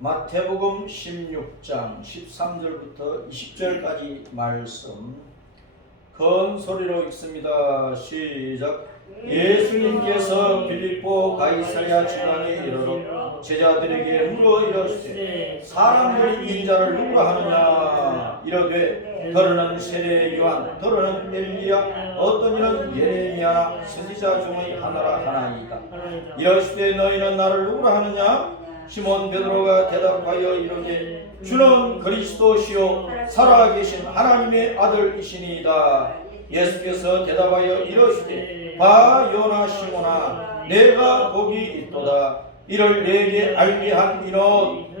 마태복음 16장 13절부터 20절까지 말씀 큰 소리로 읽습니다. 시작. 예수님께서 빌립보 가이사랴 지방에 이르러 제자들에게 물어 이르시되 사람들이 인자를 누구라 하느냐 이르되 더러는 세례 요한 더러는 엘리야 어떤 이는 예레미야나 선지자 중의 하나라 하나이다. 이르시되 너희는 나를 누구라 하느냐 시몬 베드로가 대답하여 이르되 주는 그리스도시요 살아계신 하나님의 아들이시니이다. 예수께서 대답하여 이르시되 봐 요나 시몬아 내가 복이 있도다. 이를 내게 알게 한 이는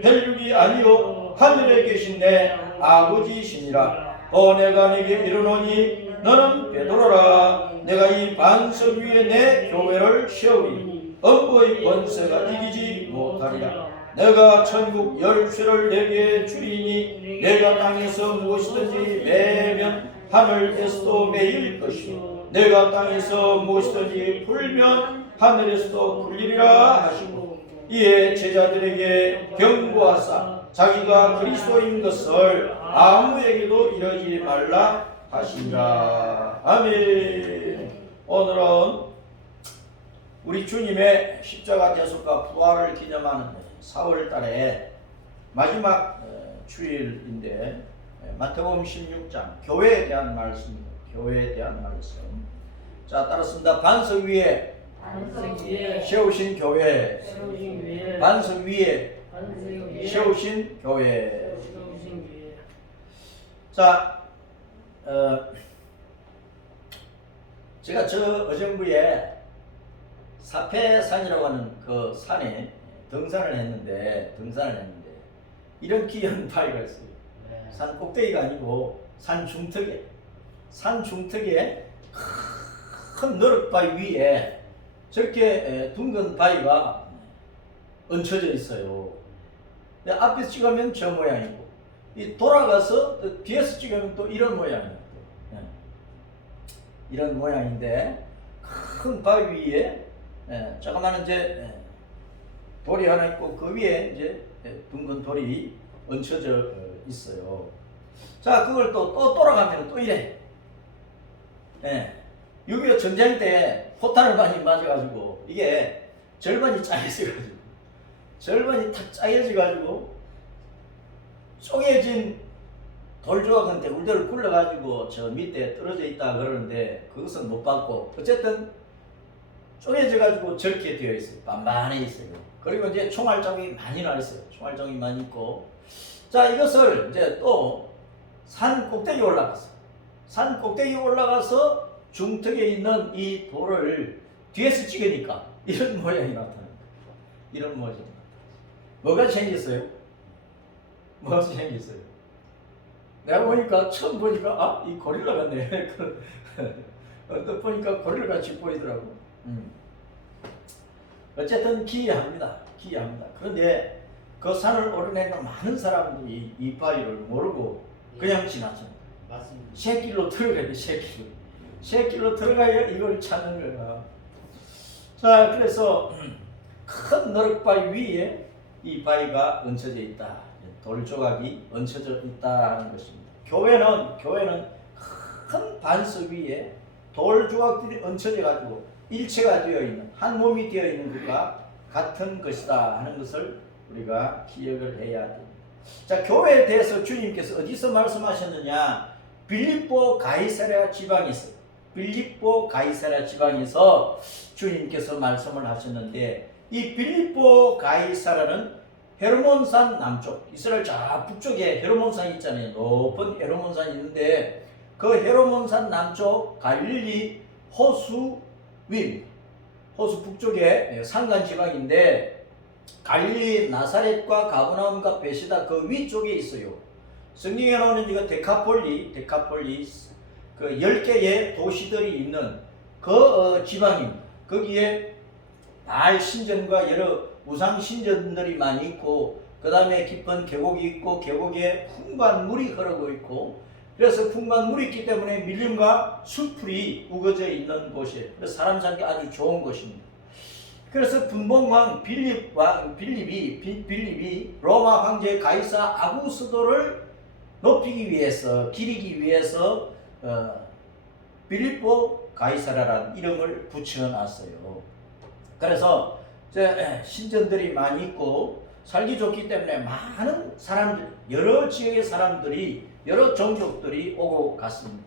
혈육이 아니요 하늘에 계신 내 아버지시니라. 내가 내게 이르노니 너는 베드로라. 내가 이 반석 위에 내 교회를 세우리니 엄부의 권세가 이기지 못하리라. 내가 천국 열쇠를 내게 주리니 내가 땅에서 무엇이든지 매면 하늘에서도 매일 것이요 내가 땅에서 무엇이든지 풀면 하늘에서도 풀리리라 하시고 이에 제자들에게 경고하사 자기가 그리스도인 것을 아무에게도 이러지 말라 하시니라. 아멘. 오늘은 우리 주님의 십자가 대속과 부활을 기념하는 4월 달에 마지막 주일인데 마태복음 16장 교회에 대한 말씀입니다. 교회에 대한 말씀. 자, 따랐습니다. 반석 위에 세우신 교회. 반석 위에 세우신 교회. 자, 제가 저 어정부에 사패산이라고 하는 그 산에 등산을 했는데 이런 귀한 바위가 있어요. 산 꼭대기가 아니고 산 중턱에 큰 너럭바위 위에 저렇게 둥근 바위가 얹혀져 있어요. 앞에서 찍으면 저 모양이고 이 돌아가서 뒤에서 찍으면 또 이런 모양이에요. 이런 모양인데 큰 바위 위에 조그마한 이제 돌이 하나 있고 그 위에 이제 둥근 돌이 얹혀져 있어요. 자, 그걸 또 돌아가면 또 이래. 6.25 전쟁 때 포탄을 많이 맞아가지고 이게 절반이 짜여져가지고 탁 짜여져가지고 쪼개진 돌조각한테 울대를 굴러가지고 저 밑에 떨어져 있다 그러는데 그것은 못 받고 어쨌든 쪼개져가지고 저렇게 되어 있어요. 반반해 있어요. 그리고 이제 총알 자국이 많이 나 있어요. 총알 자국이 많이 있고. 자, 이것을 이제 또 산 꼭대기에 올라가서 산 꼭대기에 올라가서 중턱에 있는 이 돌을 뒤에서 찍으니까 이런 모양이 나타납니다. 이런 모양이 나타납니다. 뭐가 생겼어요? 뭐가 생겼어요? 내가 보니까 처음 보니까 이 고릴라 같네. 언뜻 보니까 고릴라 같이 보이더라고. 어쨌든 기이합니다. 그런데 그 산을 오르내는 많은 사람들이 이 바위를 모르고 그냥 지나칩니다. 맞습니다. 새길로 들어가야 돼. 새길로 들어가야 이걸 찾는 거야. 자, 그래서 큰 너럭바위 위에 이 바위가 얹혀져 있다. 돌조각이 얹혀져 있다는 것입니다. 교회는 큰 반석 위에 돌조각들이 얹혀져 가지고 일체가 되어 있는 한 몸이 되어 있는 것과 같은 것이다 하는 것을 우리가 기억을 해야 됩니다. 자, 교회에 대해서 주님께서 어디서 말씀하셨느냐? 빌립보 가이사랴 지방에서 주님께서 말씀을 하셨는데 이 빌립보 가이사랴는 헤르몬산 남쪽 이스라엘 저 북쪽에 헤르몬산이 있잖아요. 높은 헤르몬산이 있는데 그 헤르몬산 남쪽 갈릴리 호수 북쪽에 산간 지방인데 갈릴리 나사렛과 가버나움과 베시다 그 위쪽에 있어요. 성경에 나오는 이거 데카폴리 그 10개의 도시들이 있는 그 지방입니다. 거기에 바알 신전과 여러 우상 신전들이 많이 있고 그 다음에 깊은 계곡이 있고 계곡에 풍부한 물이 흐르고 있고 그래서 풍부한 물이 있기 때문에 밀림과 숲풀이 우거져 있는 곳이에요. 그래서 사람 살기 아주 좋은 곳입니다. 그래서 분봉왕 빌립이 로마 황제 가이사 아구스도를 높이기 위해서, 기리기 위해서 빌립보 가이사라라는 이름을 붙여놨어요. 그래서 신전들이 많이 있고 살기 좋기 때문에 많은 사람들, 여러 지역의 사람들이, 여러 종족들이 오고 갔습니다.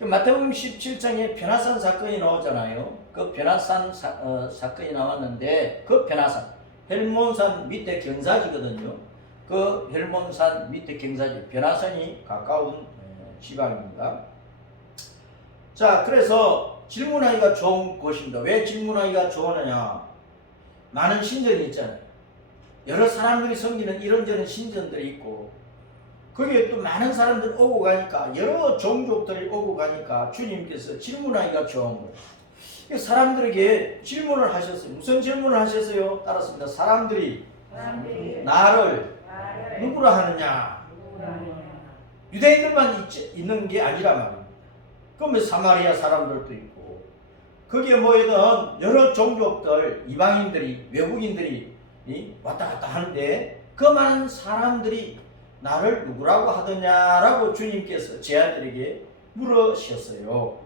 마태복음 17장에 변화산 사건이 나오잖아요. 그 변화산 사건이 나왔는데, 그 변화산, 헬몬산 밑에 경사지거든요. 그 헬몬산 밑에 경사지, 변화산이 가까운 지방입니다. 자, 그래서 질문하기가 좋은 곳입니다. 왜 질문하기가 좋으느냐? 많은 신전이 있잖아요. 여러 사람들이 섬기는 이런저런 신전들이 있고, 거기에 또 많은 사람들이 오고 가니까, 여러 종족들이 오고 가니까 주님께서 질문하기가 좋은 거예요. 사람들에게 질문을 하셨어요. 무슨 질문을 하셨어요? 따랐습니다. 사람들이 나를 누구라 하느냐? 유대인들만 있는 게 아니라 말입니다. 그러면 사마리아 사람들도 있고, 거기에 모이던 여러 종족들, 이방인들이, 외국인들이 왔다 갔다 하는데, 그 많은 사람들이 나를 누구라고 하더냐라고 주님께서 제 아들에게 물으셨어요.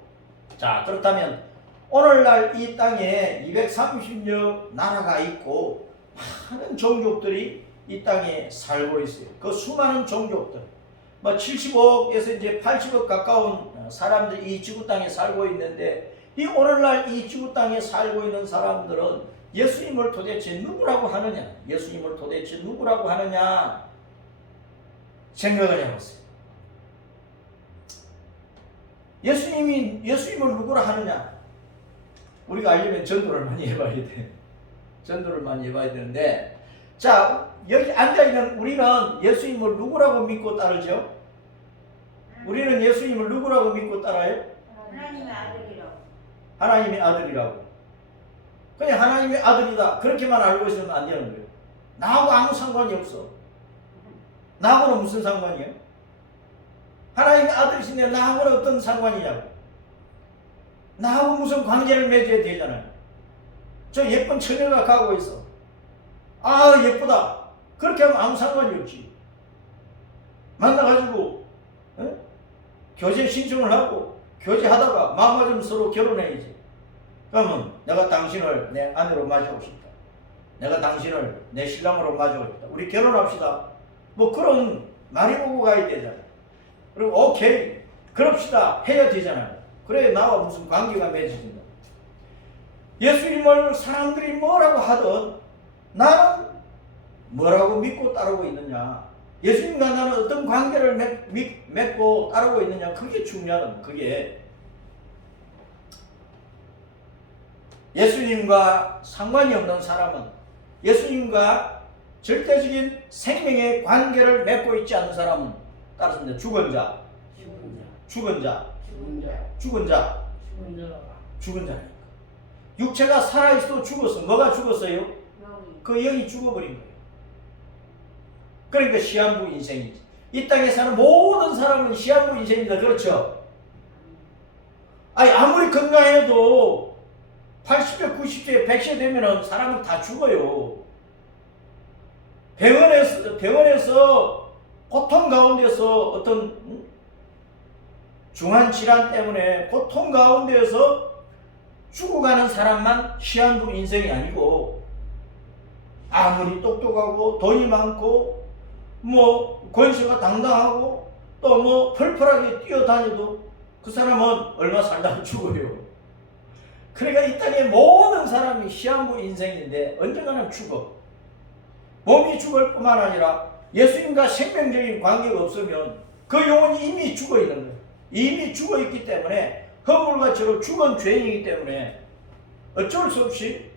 자, 그렇다면 오늘날 이 땅에 230여 나라가 있고 많은 종족들이 이 땅에 살고 있어요. 그 수많은 종족들, 75억에서 이제 80억 가까운 사람들이 이 지구 땅에 살고 있는데, 이 오늘날 이 지구 땅에 살고 있는 사람들은 예수님을 도대체 누구라고 하느냐? 예수님을 도대체 누구라고 하느냐? 생각을 해봤어요. 예수님을 누구라 하느냐? 우리가 알려면 전도를 많이 해봐야 돼. 전도를 많이 해봐야 되는데, 자, 여기 앉아있는 우리는 예수님을 누구라고 믿고 따르죠? 우리는 예수님을 누구라고 믿고 따라요? 하나님의 아들이라고. 하나님의 아들이라고. 그냥 하나님의 아들이다, 그렇게만 알고 있으면 안 되는 거예요. 나하고 아무 상관이 없어. 나하고는 무슨 상관이에요? 하나님의 아들이신데 나하고는 어떤 상관이냐고. 나하고 무슨 관계를 맺어야 되잖아요. 저 예쁜 처녀가 가고 있어. 아, 예쁘다. 그렇게 하면 아무 상관이 없지. 만나가지고 교제 신청을 하고 교제하다가 마음 맞으면 서로 결혼해야지. 그러면 내가 당신을 내 아내로 맞이하고 싶다, 내가 당신을 내 신랑으로 맞이하고 싶다, 우리 결혼합시다, 뭐 그런 말이 오고 가야 되잖아요. 그리고 오케이 그럽시다 해야 되잖아요. 그래 나와 무슨 관계가 맺어진다. 예수님을 사람들이 뭐라고 하든 나는 뭐라고 믿고 따르고 있느냐, 예수님과 나는 어떤 관계를 맺고 따르고 있느냐, 그게 중요하다. 그게 예수님과 상관이 없는 사람은, 예수님과 절대적인 생명의 관계를 맺고 있지 않는 사람은, 따라서 죽은 자. 육체가 살아있어도 죽었어. 뭐가 죽었어요? 그 영이 죽어버린 거예요. 그러니까 시한부 인생이지. 이 땅에 사는 모든 사람은 시한부 인생입니다. 그렇죠? 아니 아무리 건강해도 80세, 90세, 100세 되면 사람은 다 죽어요. 병원에서 고통 가운데서 어떤 중한 질환 때문에 고통 가운데서 죽어가는 사람만 시한부 인생이 아니고, 아무리 똑똑하고 돈이 많고 뭐 권세가 당당하고 또 뭐 펄펄하게 뛰어다녀도 그 사람은 얼마 살다가 죽어요. 그러니까 이 땅의 모든 사람이 시한부 인생인데 언젠가는 죽어. 몸이 죽을 뿐만 아니라 예수님과 생명적인 관계가 없으면 그 영혼이 이미 죽어 있는 거예요. 이미 죽어 있기 때문에, 허물과처럼 죽은 죄인이기 때문에 어쩔 수 없이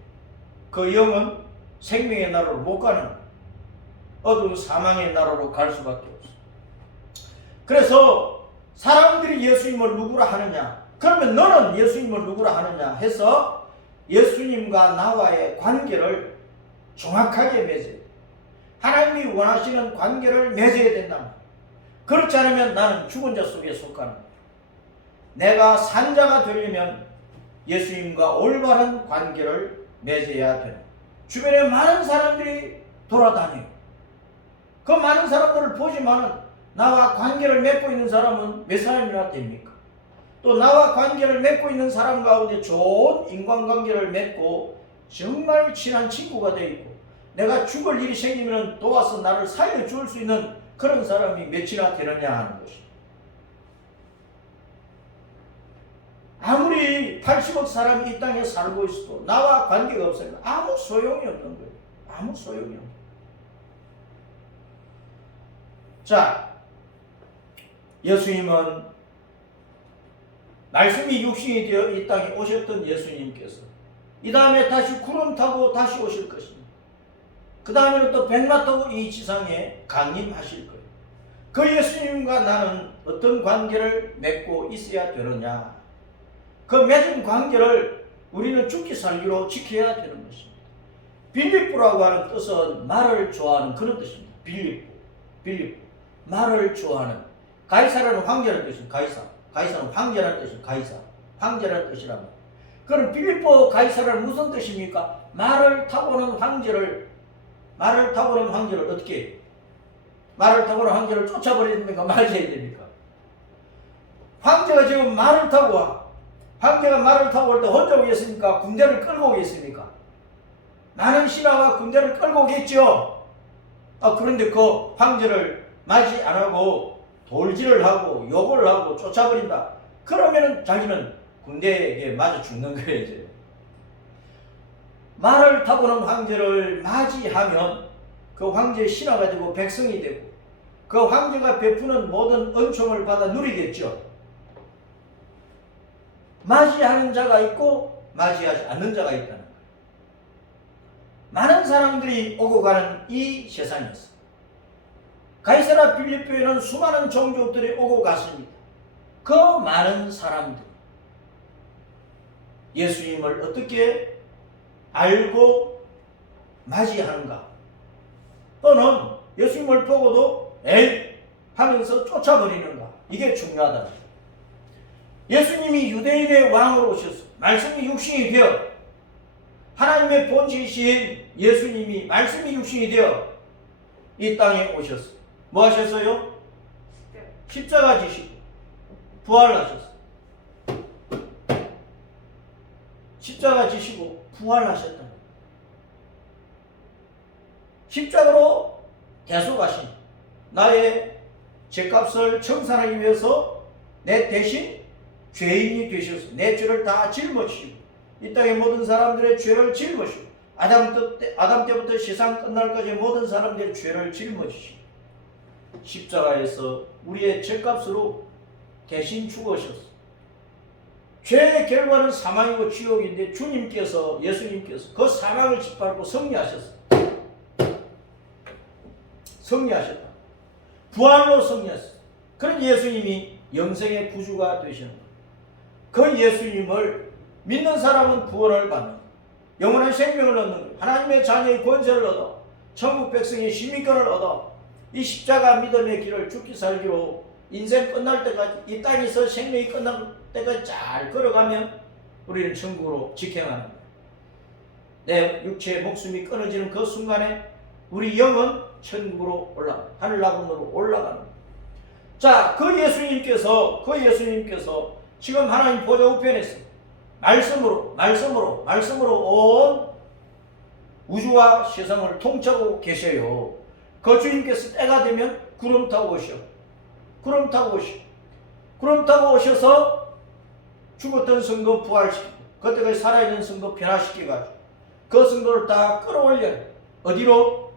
그 영은 생명의 나라로 못 가는, 어두운 사망의 나라로 갈 수밖에 없어. 그래서 사람들이 예수님을 누구라 하느냐, 그러면 너는 예수님을 누구라 하느냐 해서 예수님과 나와의 관계를 정확하게 맺어야 돼. 하나님이 원하시는 관계를 맺어야 된다. 그렇지 않으면 나는 죽은 자 속에 속하는 거야. 내가 산 자가 되려면 예수님과 올바른 관계를 맺어야 되는, 주변에 많은 사람들이 돌아다녀요. 그 많은 사람들을 보지만은 나와 관계를 맺고 있는 사람은 몇 사람이나 됩니까? 또 나와 관계를 맺고 있는 사람 가운데 좋은 인간관계를 맺고 정말 친한 친구가 되어 있고 내가 죽을 일이 생기면 도와서 나를 살려줄 수 있는 그런 사람이 몇이나 되느냐 하는 것입니다. 아무리 80억 사람이 이 땅에 살고 있어도 나와 관계가 없으면 아무 소용이 없는 거예요. 아무 소용이 없는 거예요. 자, 예수님은 말씀이 육신이 되어 이 땅에 오셨던 예수님께서 이 다음에 다시 구름 타고 다시 오실 것입니다. 그 다음에는 또 백마 타고 이 지상에 강림하실 거예요. 그 예수님과 나는 어떤 관계를 맺고 있어야 되느냐, 그 맺은 관계를 우리는 죽기 살기로 지켜야 되는 것입니다. 빌립보라고 하는 뜻은 말을 좋아하는 그런 뜻입니다. 빌립보, 말을 좋아하는, 가이사라는 황제라는 뜻입니다. 가이사는 황제라는 뜻입니다. 황제라는 뜻이라면, 그럼 빌립보 가이사라는 무슨 뜻입니까? 말을 타고는 황제를 어떻게 해요? 말을 타고는 황제를 쫓아버려야 됩니까? 말해야 됩니까? 황제가 지금 말을 타고 와. 황제가 말을 타고 올 때 혼자 오겠습니까? 군대를 끌고 오겠습니까? 많은 신하가 군대를 끌고 오겠죠. 그런데 그 황제를 맞이 안 하고 돌질을 하고 욕을 하고 쫓아버린다. 그러면은 자기는 군대에게 맞아 죽는 거예요. 이제. 말을 타고는 황제를 맞이하면 그 황제의 신하가 되고 백성이 되고 그 황제가 베푸는 모든 은총을 받아 누리겠죠. 맞이하는 자가 있고 맞이하지 않는 자가 있다는 거예요. 많은 사람들이 오고 가는 이 세상에서 가이사라 빌립보에는 수많은 종족들이 오고 갔습니다. 그 많은 사람들 예수님을 어떻게 알고 맞이하는가, 또는 예수님을 보고도 에이 하면서 쫓아버리는가, 이게 중요하다. 예수님이 유대인의 왕으로 오셔서 말씀이 육신이 되어 하나님의 본체이신 예수님이 말씀이 육신이 되어 이 땅에 오셔서 뭐 하셨어요? 십자가 지시고 부활하셨어요. 십자가 지시고 부활하셨다. 십자가로 대속하신, 나의 죄값을 청산하기 위해서 내 대신 죄인이 되셔서 내 죄를 다 짊어지시고 이 땅의 모든 사람들의 죄를 짊어지시고 아담 때부터 세상 끝날까지 모든 사람들의 죄를 짊어지시고 십자가에서 우리의 죄값으로 대신 죽으셨어. 죄의 결과는 사망이고 지옥인데 예수님께서 그 사망을 짓밟고 승리하셨어. 승리하셨다. 부활로 승리하셨어. 그런 예수님이 영생의 구주가 되시는 거예요. 그 예수님을 믿는 사람은 구원을 받는, 영원한 생명을 얻는 거예요. 하나님의 자녀의 권세를 얻어 천국 백성의 시민권을 얻어 이 십자가 믿음의 길을 죽기 살기로 인생 끝날 때까지, 이 땅에서 생명이 끝날 때까지 잘 걸어가면 우리는 천국으로 직행하는 거예요. 내 육체의 목숨이 끊어지는 그 순간에 우리 영은 천국으로 하늘나라로 올라가는 거예요. 자, 그 예수님께서 지금 하나님 보좌 우편에서 말씀으로 온 우주와 세상을 통치하고 계셔요. 그 주님께서 때가 되면 구름 타고 오셔서 죽었던 성도 부활시키고 그때까지 살아있는 성도 변화시켜가지고 그 성도를 다 끌어올려요. 어디로?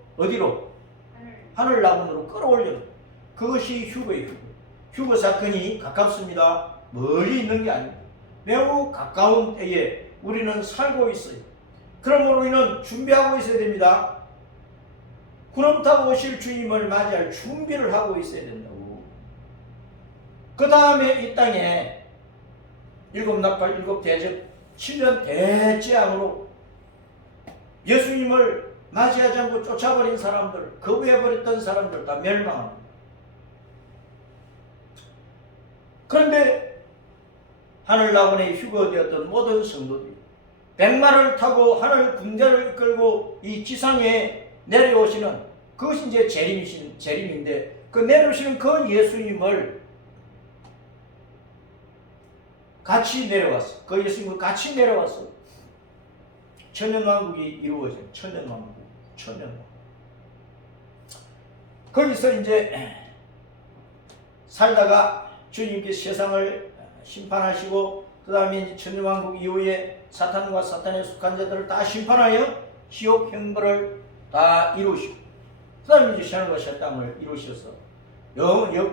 하늘나라로 끌어올려요. 그것이 휴거예요. 휴거 사건이 가깝습니다. 멀리 있는 게 아닙니다. 매우 가까운 때에 우리는 살고 있어요. 그러므로 우리는 준비하고 있어야 됩니다. 구름 타고 오실 주님을 맞이할 준비를 하고 있어야 된다고. 그 다음에 이 땅에 일곱 나팔 일곱 대접 7년 대재앙으로 예수님을 맞이하지 않고 쫓아버린 사람들, 거부해버렸던 사람들 다 멸망합니다. 그런데 하늘나라에 휴거되었던 모든 성도들이 백마를 타고 하늘 군대를 이끌고 이 지상에 내려오시는 그것이 이제 재림인데 그 내려오시는 그 예수님을 같이 내려왔어. 그 예수님을 같이 내려왔어. 천년왕국이 이루어져. 천년왕국. 거기서 이제 살다가 주님께서 세상을 심판하시고 그 다음에 이제 천년왕국 이후에 사탄과 사탄에 속한 자들을 다 심판하여 지옥 형벌을 다 이루시고 그 다음에 이제 신앙과 사탄을 이루셔서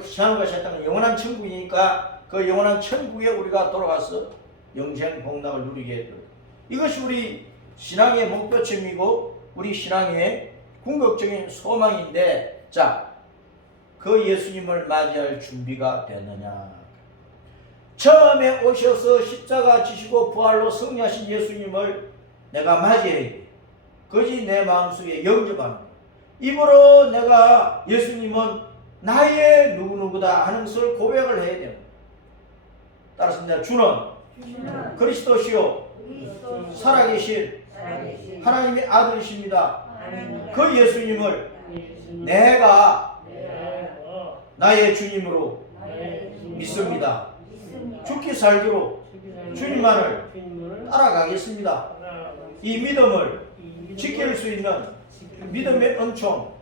신앙과 사탄은 영원한 천국이니까 그 영원한 천국에 우리가 돌아가서 영생 복락을 누리게 됩니다. 이것이 우리 신앙의 목표점이고 우리 신앙의 궁극적인 소망인데 자, 그 예수님을 맞이할 준비가 됐느냐? 처음에 오셔서 십자가 지시고 부활로 승리하신 예수님을 내가 맞이해야 돼. 그것이 내 마음속에 영접하는 거야. 입으로 내가 예수님은 나의 누구누구다 하는 것을 고백을 해야 됩니다. 따라서 내가 주는 그리스도시요 살아계신 하나님의 아들이십니다. 그 예수님을 내가 나의 주님으로 믿습니다. 죽기 살기로 주님만을 따라가겠습니다. 이 믿음을 지킬 수 있는 믿음의 은총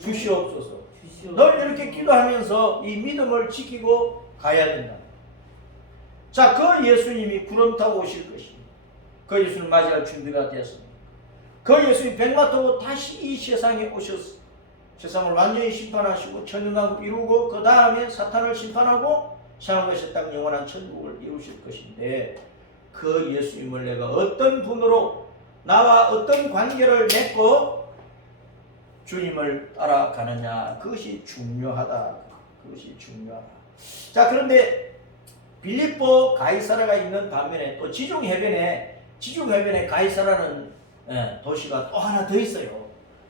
주시옵소서. 늘 이렇게 기도하면서 이 믿음을 지키고 가야 된다. 자, 그 예수님이 구름 타고 오실 것입니다. 그 예수님을 맞이할 준비가 되었습니다. 그 예수님이 백마 타고 다시 이 세상에 오셔서 세상을 완전히 심판하시고 천년왕국 이루고 그 다음에 사탄을 심판하고 신앙과 땅 영원한 천국을 이루실 것인데 그 예수님을 내가 어떤 분으로 나와 어떤 관계를 맺고 주님을 따라가느냐 그것이 중요하다. 그것이 중요하다. 자, 그런데 빌립보 가이사라가 있는 반면에 또 지중 해변에 가이사라는 도시가 또 하나 더 있어요.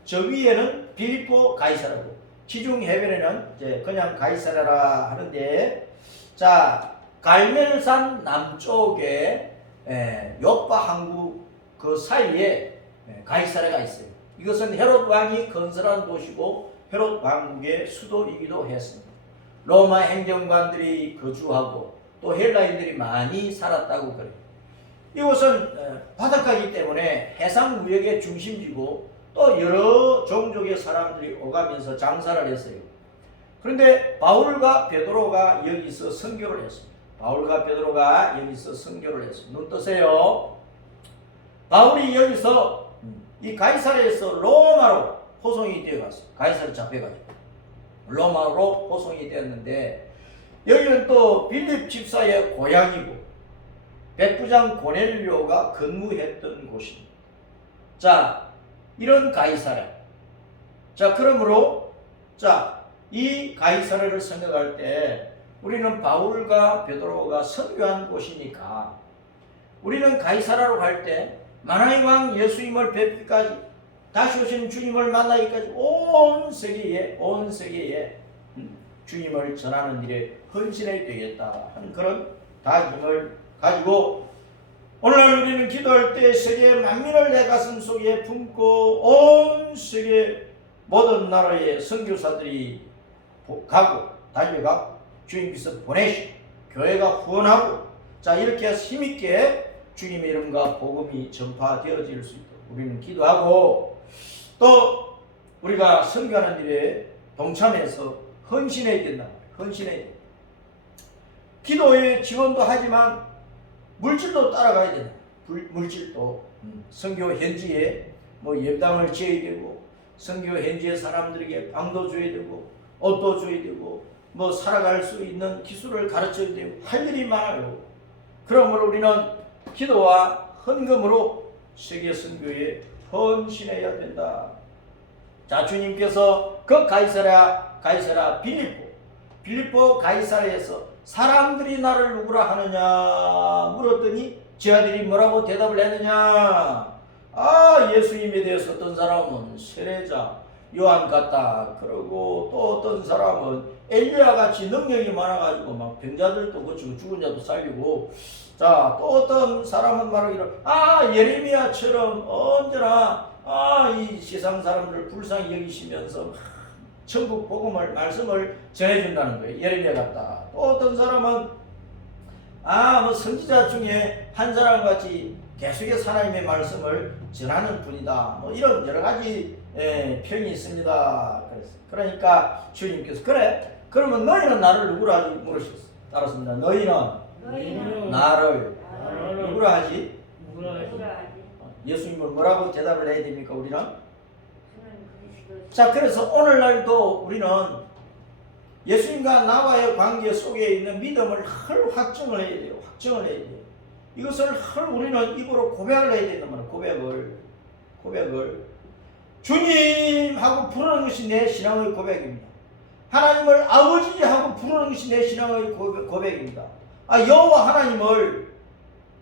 저 위에는 빌립보 가이사라고 지중 해변에는 이제 그냥 가이사라라 하는데 자, 갈멜산 남쪽에 요파 항구 그 사이에 가이사라가 있어요. 이것은 헤롯 왕이 건설한 도시고 헤롯 왕국의 수도이기도 했습니다. 로마 행정관들이 거주하고 또 헬라인들이 많이 살았다고 그래요. 이곳은 바닷가이기 때문에 해상 무역의 중심지고 또 여러 종족의 사람들이 오가면서 장사를 했어요. 그런데 바울과 베드로가 여기서 선교를 했습니다. 눈 뜨세요. 바울이 여기서 이 가이사랴에서 로마로 호송이 되어갔어요. 가이사랴 잡혀가지고 로마로 호송이 되었는데 여기는 또 빌립 집사의 고향이고 백부장 고넬료가 근무했던 곳입니다. 자, 이런 가이사랴. 자, 그러므로 이 가이사랴를 생각할 때 우리는 바울과 베드로가 선교한 곳이니까 우리는 가이사랴로 갈 때 만왕의 왕 예수님을 뵙기까지 다시 오시는 주님을 만나기까지 온 세계에 주님을 전하는 일에 헌신해야 되겠다 하는 그런 다짐을 가지고 오늘날 우리는 기도할 때 세계 만민을 내 가슴 속에 품고 온 세계 모든 나라의 선교사들이 가고 달려가고 주님께서 보내시고 교회가 후원하고 자 이렇게 해서 힘있게 주님의 이름과 복음이 전파되어질 수 있도록 우리는 기도하고 또 우리가 선교하는 일에 동참해서 헌신해야 된다. 헌신해야 된다. 기도에 지원도 하지만 물질도 따라가야 된다. 물질도 선교 현지에 뭐 예배당을 지어야 되고 선교 현지의 사람들에게 방도 줘야 되고 옷도 줘야 되고 뭐 살아갈 수 있는 기술을 가르쳐야 되고 할 일이 많아요. 그러므로 우리는 기도와 헌금으로 세계 선교에 헌신해야 된다. 자, 주님께서 그 가이사랴 빌립보 가이사랴에서 사람들이 나를 누구라 하느냐 물었더니 제 아들이 뭐라고 대답을 했느냐. 예수님에 대해서 어떤 사람은 세례자 요한 같다 그러고 또 어떤 사람은 엘리야 같이 능력이 많아가지고 막 병자들도 고치고 죽은 자도 살리고 자, 또 어떤 사람은 말하기를 예레미야처럼 언제나 이 세상 사람들을 불쌍히 여기시면서 천국 복음을 말씀을 전해준다는 거예요. 예레미야 같다. 또 어떤 사람은 뭐 선지자 중에 한 사람 같이 계속해서 하나님의 말씀을 전하는 분이다. 뭐 이런 여러 가지 표현이 있습니다. 그러니까 주님께서 그래. 그러면 너희는 나를 누구라 하지 물으셨어. 따랐습니다. 너희는 나를 누구라 하지? 예수님을 뭐라고 대답을 해야 됩니까? 우리는? 자, 그래서 오늘날도 우리는 예수님과 나와의 관계 속에 있는 믿음을 확정을 해야 돼요. 확정을 해야 돼요. 이것을 우리는 입으로 고백을 해야 된단 말이에요. 고백을. 주님하고 부르는 것이 내 신앙의 고백입니다. 하나님을 아버지하고 부르는 것이 내 신앙의 고백입니다. 여호와 하나님을,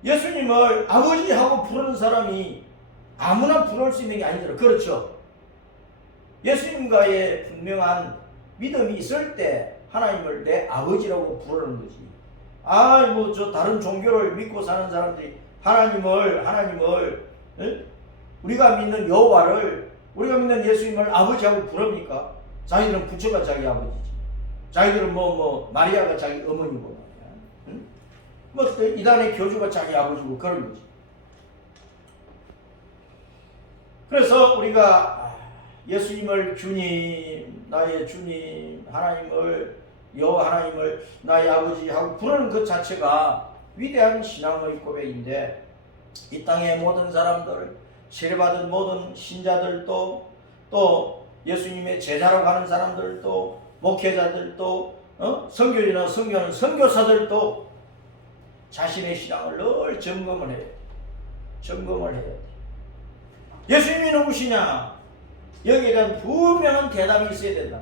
예수님을 아버지하고 부르는 사람이 아무나 부를 수 있는 게 아니더라. 그렇죠? 예수님과의 분명한 믿음이 있을 때 하나님을 내 아버지라고 부르는 거지. 저 다른 종교를 믿고 사는 사람들이 하나님을 우리가 믿는 여호와를, 우리가 믿는 예수님을 아버지하고 부릅니까? 자기들은 부처가 자기 아버지지. 자기들은 마리아가 자기 어머니고 말이야. 이단의 교주가 자기 아버지고 그런 거지. 그래서 우리가 예수님을 주님, 나의 주님, 여호와 하나님을 나의 아버지하고 부르는 것 자체가 위대한 신앙의 고백인데, 이 땅의 모든 사람들, 세례받은 모든 신자들도, 또 예수님의 제자로 가는 사람들도, 목회자들도, 선교지나 선교하는 선교사들도 자신의 신앙을 늘 점검을 해야 돼. 예수님이 누구시냐? 여기에 대한 분명한 대답이 있어야 된다.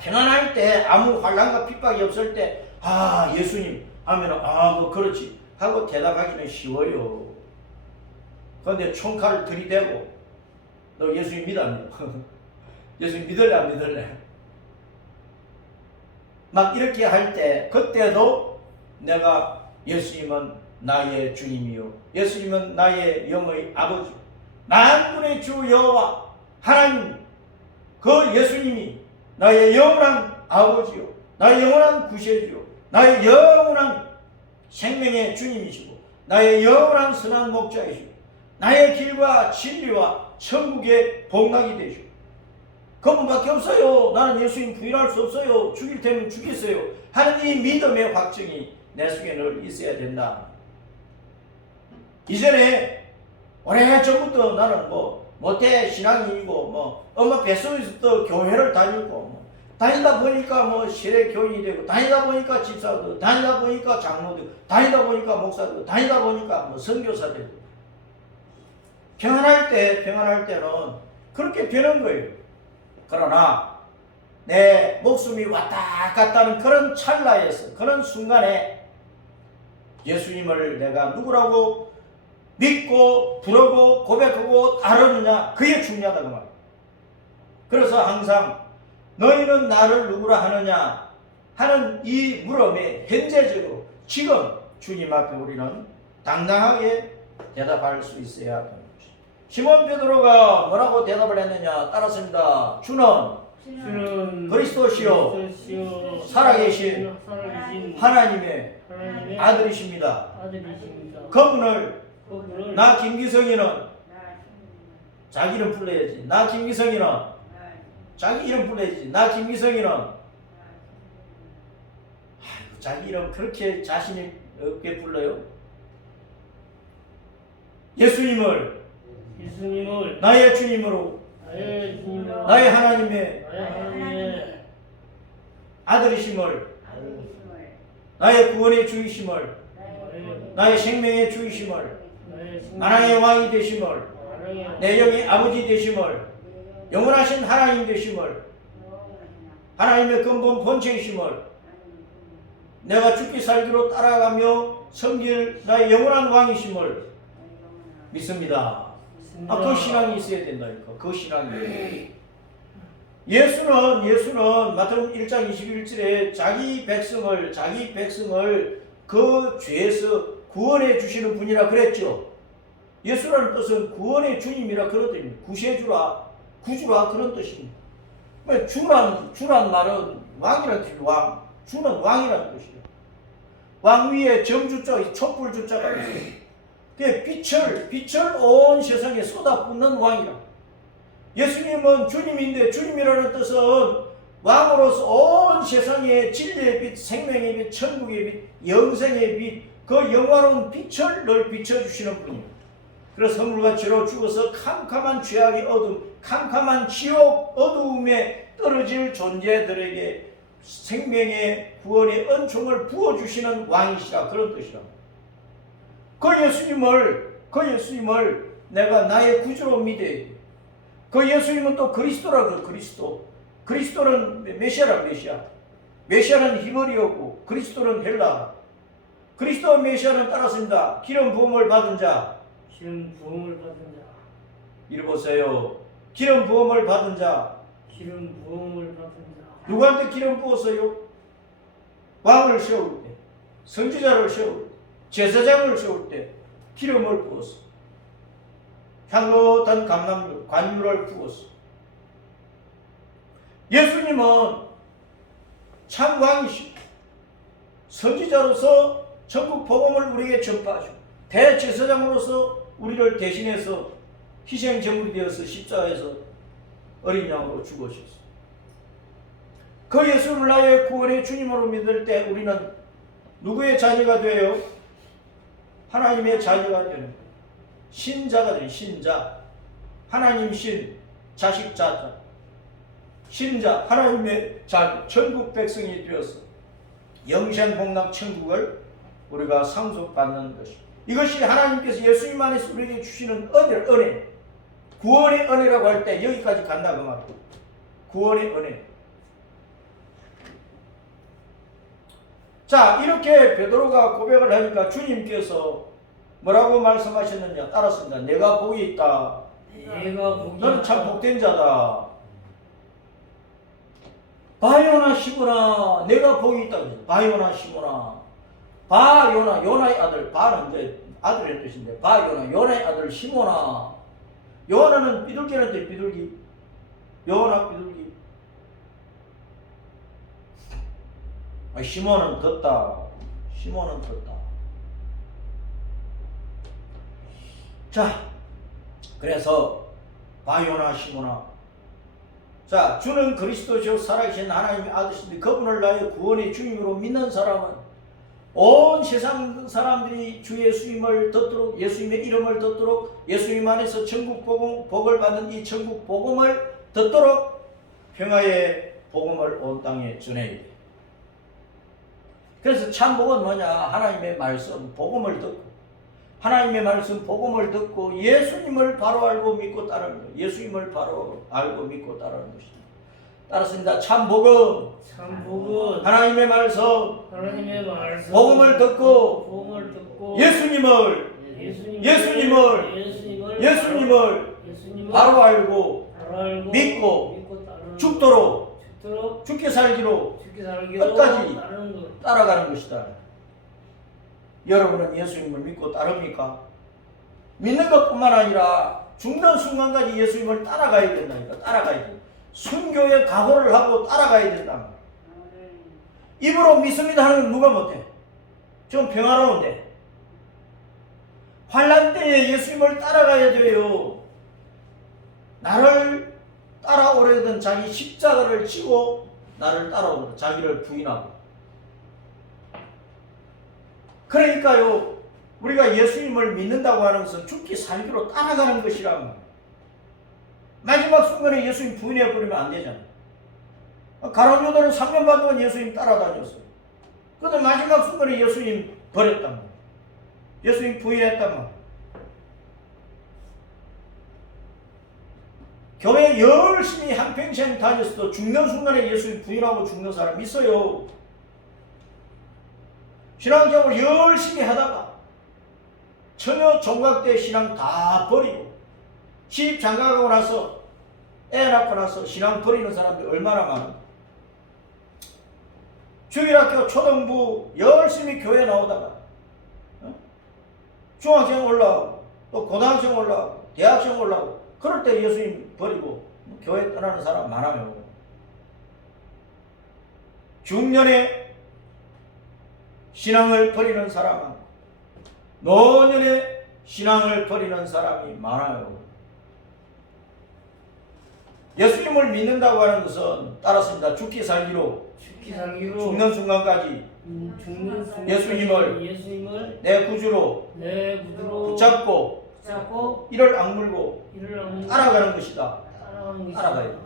편안할 때, 아무 환난과 핍박이 없을 때 예수님 하면 그렇지 하고 대답하기는 쉬워요. 그런데 총칼을 들이대고 너 예수님 믿어 안 믿어? 예수님 믿을래 안 믿을래? 막 이렇게 할 때, 그때도 내가 예수님은 나의 주님이요, 예수님은 나의 영의 아버지, 만군의 주 여호와 하나님, 그 예수님이 나의 영원한 아버지요, 나의 영원한 구세주요, 나의 영원한 생명의 주님이시고, 나의 영원한 선한 목자이시고, 나의 길과 진리와 천국의 복락이 되시고, 그분밖에 없어요. 나는 예수님 부인할 수 없어요. 죽일 테면 죽겠어요 하는 이 믿음의 확증이 내 속에 늘 있어야 된다. 이전에 오래전부터 나는 모태 신앙인이고 엄마 뱃속에서부터 교회를 다니고 다니다 보니까 세례 교인이 되고, 다니다 보니까 집사도, 다니다 보니까 장로도, 다니다 보니까 목사도, 다니다 보니까 선교사 되고. 평안할 때는 그렇게 되는 거예요. 그러나 내 목숨이 왔다 갔다 하는 그런 찰나에서, 그런 순간에 예수님을 내가 누구라고 믿고 부르고 고백하고 따르느냐, 그게 중요하다고 말이에요. 그래서 항상 너희는 나를 누구라 하느냐 하는 이 물음에 현재적으로 지금 주님 앞에 우리는 당당하게 대답할 수 있어야 합니다. 시몬 베드로가 뭐라고 대답을 했느냐? 따랐습니다. 주는 그리스도시요 살아계신 하나님의 아들이십니다. 그분을 나 김기성이는 자기 이름 불러야지. 나 김기성이는 자기 이름 불러야지. 나 김기성이는 자기 이름 그렇게 자신이 없게 불러요? 예수님을 나의 주님으로, 나의 하나님의 아들이심을, 나의 구원의 주이심을, 나의 생명의 주이심을, 하나님의 왕이 되심을, 내 영의 아버지 되심을, 영원하신 하나님 되심을, 하나님의 근본 본체이심을, 내가 죽기 살기로 따라가며 섬길 나의 영원한 왕이심을 믿습니다. 그 신앙이 있어야 된다니까. 그 신앙이. 예수는 마태복음 1장 21절에 자기 백성을 그 죄에서 구원해 주시는 분이라 그랬죠. 예수라는 뜻은 구원의 주님이라 그런 뜻입니다. 구세주라, 구주라 그런 뜻입니다. 주란 말은 왕이라는 뜻이에요. 왕. 주는 왕이라는 뜻이에요. 왕 위에 정주자, 촛불 주자가 있어요. 그게 빛을 온 세상에 쏟아붓는 왕이라. 예수님은 주님인데 주님이라는 뜻은 왕으로서 온 세상에 진리의 빛, 생명의 빛, 천국의 빛, 영생의 빛, 그 영화로운 빛을 늘 비춰주시는 분입니다. 그래서 허물과치로 죽어서 캄캄한 죄악의 어둠, 캄캄한 지옥 어두움에 떨어질 존재들에게 생명의 구원의 은총을 부어주시는 왕이시라 그런 뜻이랍니다. 그 예수님을 내가 나의 구주로 믿어야 돼. 그 예수님은 또 그리스도라 그리스도. 그리스도는 메시아라 메시아. 메시아는 히브리어고 그리스도는 헬라. 그리스도와 메시아는 따랐습니다. 기름 부음을 받은 자. 기름 부음을 받은 자. 이리 보세요. 기름 부음을 받은 자. 기름 부음을 받은 자. 누구한테 기름 부었어요? 왕을 세울 때, 선지자를 세울 때, 제사장을 세울 때 기름을 부었어. 향긋한 감람유, 관유를 부었어. 예수님은 참 왕이시고 선지자로서 전국 복음을 우리에게 전파하시고 대제사장으로서 우리를 대신해서 희생 제물이 되어서 십자가에서 어린 양으로 죽으셨어. 그 예수님을 나의 구원의 주님으로 믿을 때 우리는 누구의 자녀가 되어요? 하나님의 자녀가 되는 거예요. 신자가 되는 신자. 하나님 신, 자식 자자. 신자, 하나님의 자녀, 천국 백성이 되어서 영생복락 천국을 우리가 상속받는 것입니다. 이것이 하나님께서 예수님 안에서 우리에게 주시는 은혜. 구원의 은혜라고 할 때 여기까지 간다 그 말이에요. 구원의 은혜. 자, 이렇게 베드로가 고백을 하니까 주님께서 뭐라고 말씀하셨느냐? 따랐습니다. 내가 복이 있다. 내가 복이 너는 참 복된 자다. 바요나 시모나, 내가 복이 있다. 바요나 시모나. 바요나, 요나의 아들. 바는 이제 아들의 뜻인데 바요나, 요나의 아들 시모나. 요나는 비둘기라는 뜻, 비둘기. 요나 비둘기. 시몬은 듣다. 시몬은 듣다. 자, 그래서 바요나 시모나. 자, 주는 그리스도시요 살아계신 하나님의 아들이신데 그분을 나의 구원의 주님으로 믿는 사람은 온 세상 사람들이 주 예수님을 듣도록, 예수님의 이름을 듣도록, 예수님 안에서 천국 복을 받는 이 천국 복음을 듣도록 평화의 복음을 온 땅에 전해야 돼. 그래서 참 복은 뭐냐? 하나님의 말씀, 복음을 듣고, 하나님의 말씀, 복음을 듣고 예수님을 바로 알고 믿고 따르는 것. 예수님을 바로 알고 믿고 따르는 것입니다. 따랐습니다. 참 복음, 하나님의 말씀, 복음을 듣고 예수님을 바로 알고 믿고 죽도록 죽게 살기로 끝까지 따라가는 것이다. 여러분은 예수님을 믿고 따릅니까? 믿는 것뿐만 아니라 죽는 순간까지 예수님을 따라가야 된다니까. 따라가야 돼. 순교의 각오를 하고 따라가야 된다. 입으로 믿습니다 하는 건 누가 못해? 좀 평화로운데. 환난 때에 예수님을 따라가야 돼요. 나를 따라오려던 자기 십자가를 지고 나를 따라오는 자기를 부인하고. 그러니까요, 우리가 예수님을 믿는다고 하는 것은 죽기 살기로 따라가는 것이란 말이에요. 마지막 순간에 예수님 부인해버리면 안 되잖아요. 가룟 유다는 3년 반 동안 예수님 따라다녔어요. 그런데 마지막 순간에 예수님 버렸단 말이에요. 예수님 부인했단 말이에요. 교회 열심히 한평생 다녔어도 죽는 순간에 예수님 부인하고 죽는 사람 있어요. 신앙생활을 열심히 하다가 처녀 종각 때 신앙 다 버리고 시집 장가가고 나서 애 낳고 나서 신앙 버리는 사람들이 얼마나 많은가. 주일학교 초등부 열심히 교회 나오다가 중학생 올라오고 또 고등학생 올라오고 대학생 올라오고 그럴 때 예수님 버리고 교회 떠나는 사람 많아요. 중년에 신앙을 버리는 사람 많고 노년에 신앙을 버리는 사람이 많아요. 예수님을 믿는다고 하는 것은 따랐습니다. 죽기 살기로 죽기 살기로 죽는 순간까지 죽는 순간 예수님을 내 구주로 내 구주로 붙잡고 이를 악물고 이를 악물고 따라가는 것이다. 따라가는 것이다. 따라가야 돼.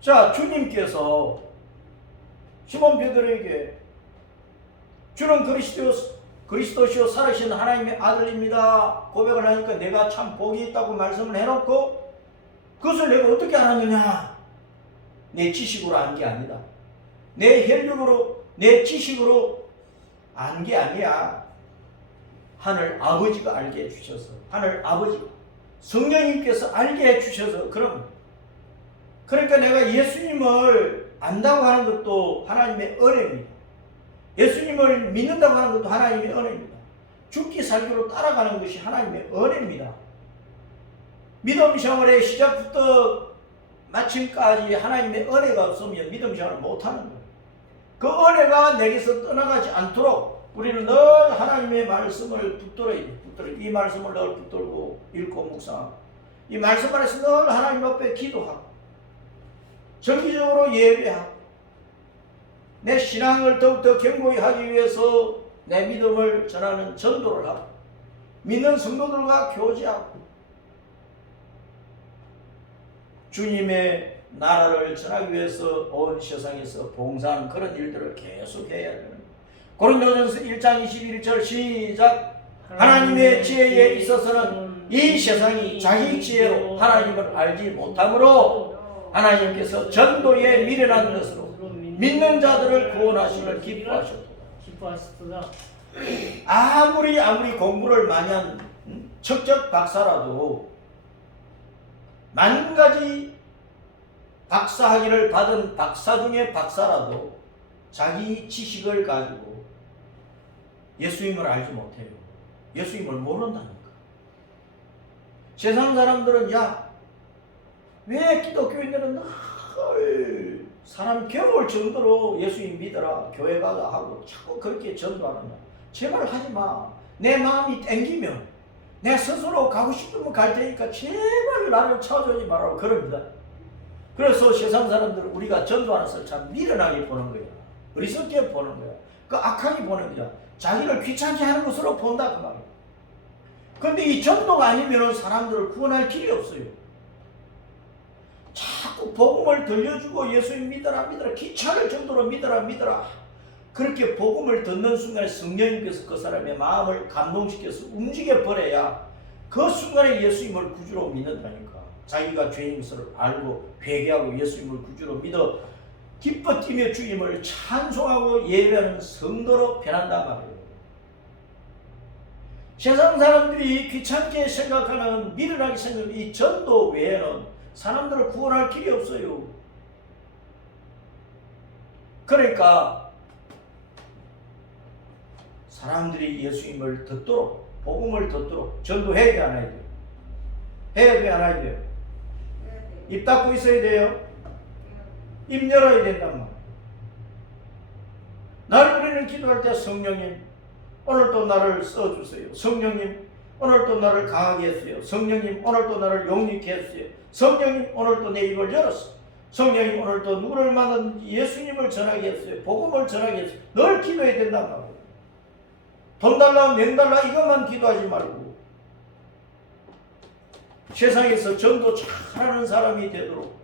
자, 주님께서 시몬 베드로에게 주는 그리스도시요 살아계신 하나님의 아들입니다 고백을 하니까 내가 참 복이 있다고 말씀을 해놓고 그것을 내가 어떻게 알았느냐? 내 지식으로 안 게 아니다. 내 혈육으로 내 지식으로 안 게 아니야. 하늘 아버지가 알게 해주셔서 하늘 아버지가 성령님께서 알게 해주셔서 그러니까 내가 예수님을 안다고 하는 것도 하나님의 은혜입니다. 예수님을 믿는다고 하는 것도 하나님의 은혜입니다. 죽기 살기로 따라가는 것이 하나님의 은혜입니다. 믿음 생활의 시작부터 마침까지 하나님의 은혜가 없으면 믿음 생활을 못하는 거예요. 그 은혜가 내게서 떠나가지 않도록 우리는 늘 하나님의 말씀을 붙들어야 돼요. 이 말씀을 늘 붙들고 읽고 묵상하고 이 말씀 안에서 늘 하나님 앞에 기도하고 정기적으로 예배하고 내 신앙을 더욱더 견고히 하기 위해서 내 믿음을 전하는 전도를 하고 믿는 성도들과 교제하고 주님의 나라를 전하기 위해서 온 세상에서 봉사하는 그런 일들을 계속 해야 되는 거예요. 고린도전서 1장 21절 시작. 하나님의 지혜에 있어서는 이 세상이 자기 지혜로 하나님을 알지 못하므로 하나님께서 전도에 미련한 것으로 믿는 자들을 구원하시기를 기뻐하셨도다. 아무리 공부를 많이 한 척적 박사라도 만 가지 박사학위를 받은 박사 중에 박사라도 자기 지식을 가지고 예수님을 알지 못해요. 예수님을 모른다니까. 세상 사람들은 왜 기독교인들은 늘 사람 겨울 정도로 예수님 믿어라 교회 가자 하고 자꾸 그렇게 전도하느냐. 제발 하지 마. 내 마음이 땡기면 내 스스로 가고 싶으면 갈 테니까 제발 나를 찾아오지 말라고 그럽니다. 그래서 세상 사람들은 우리가 전도하는 것을 참 미련하게 보는 거야. 어리석게 보는 거야. 그 악하게 보는 거야. 자기를 귀찮게 하는 것으로 본다 그 말이야. 그런데 이 전도가 아니면 사람들을 구원할 길이 없어요. 자꾸 복음을 들려주고 예수님 믿어라 귀찮을 정도로 믿어라 그렇게 복음을 듣는 순간에 성령님께서 그 사람의 마음을 감동시켜서 움직여버려야 그 순간에 예수님을 구주로 믿는다니까. 자기가 죄인 것을 알고 회개하고 예수님을 구주로 믿어 기뻐 뛰며 주님을 찬송하고 예배하는 성도로 변한단 말이에요. 세상 사람들이 귀찮게 생각하는 미련하게 생각하는 이 전도 외에는 사람들을 구원할 길이 없어요. 그러니까 사람들이 예수님을 듣도록 복음을 듣도록 전도해야 돼 안 해야 돼요? 해야 돼 안 해야 돼요? 입 닫고 있어야 돼요? 입 열어야 된단 말이에요. 날 우리는 기도할 때 성령님 오늘도 나를 써주세요. 성령님 오늘도 나를 강하게 해주세요. 성령님 오늘도 나를 용케 해주세요. 성령님 오늘도 내 입을 열었어. 성령님 오늘도 누구를 만났는지 예수님을 전하게 해주세요. 복음을 전하게 해주세요. 늘 기도해야 된단 말이에요. 돈 달라 명 달라 이것만 기도하지 말고 세상에서 전도 잘하는 사람이 되도록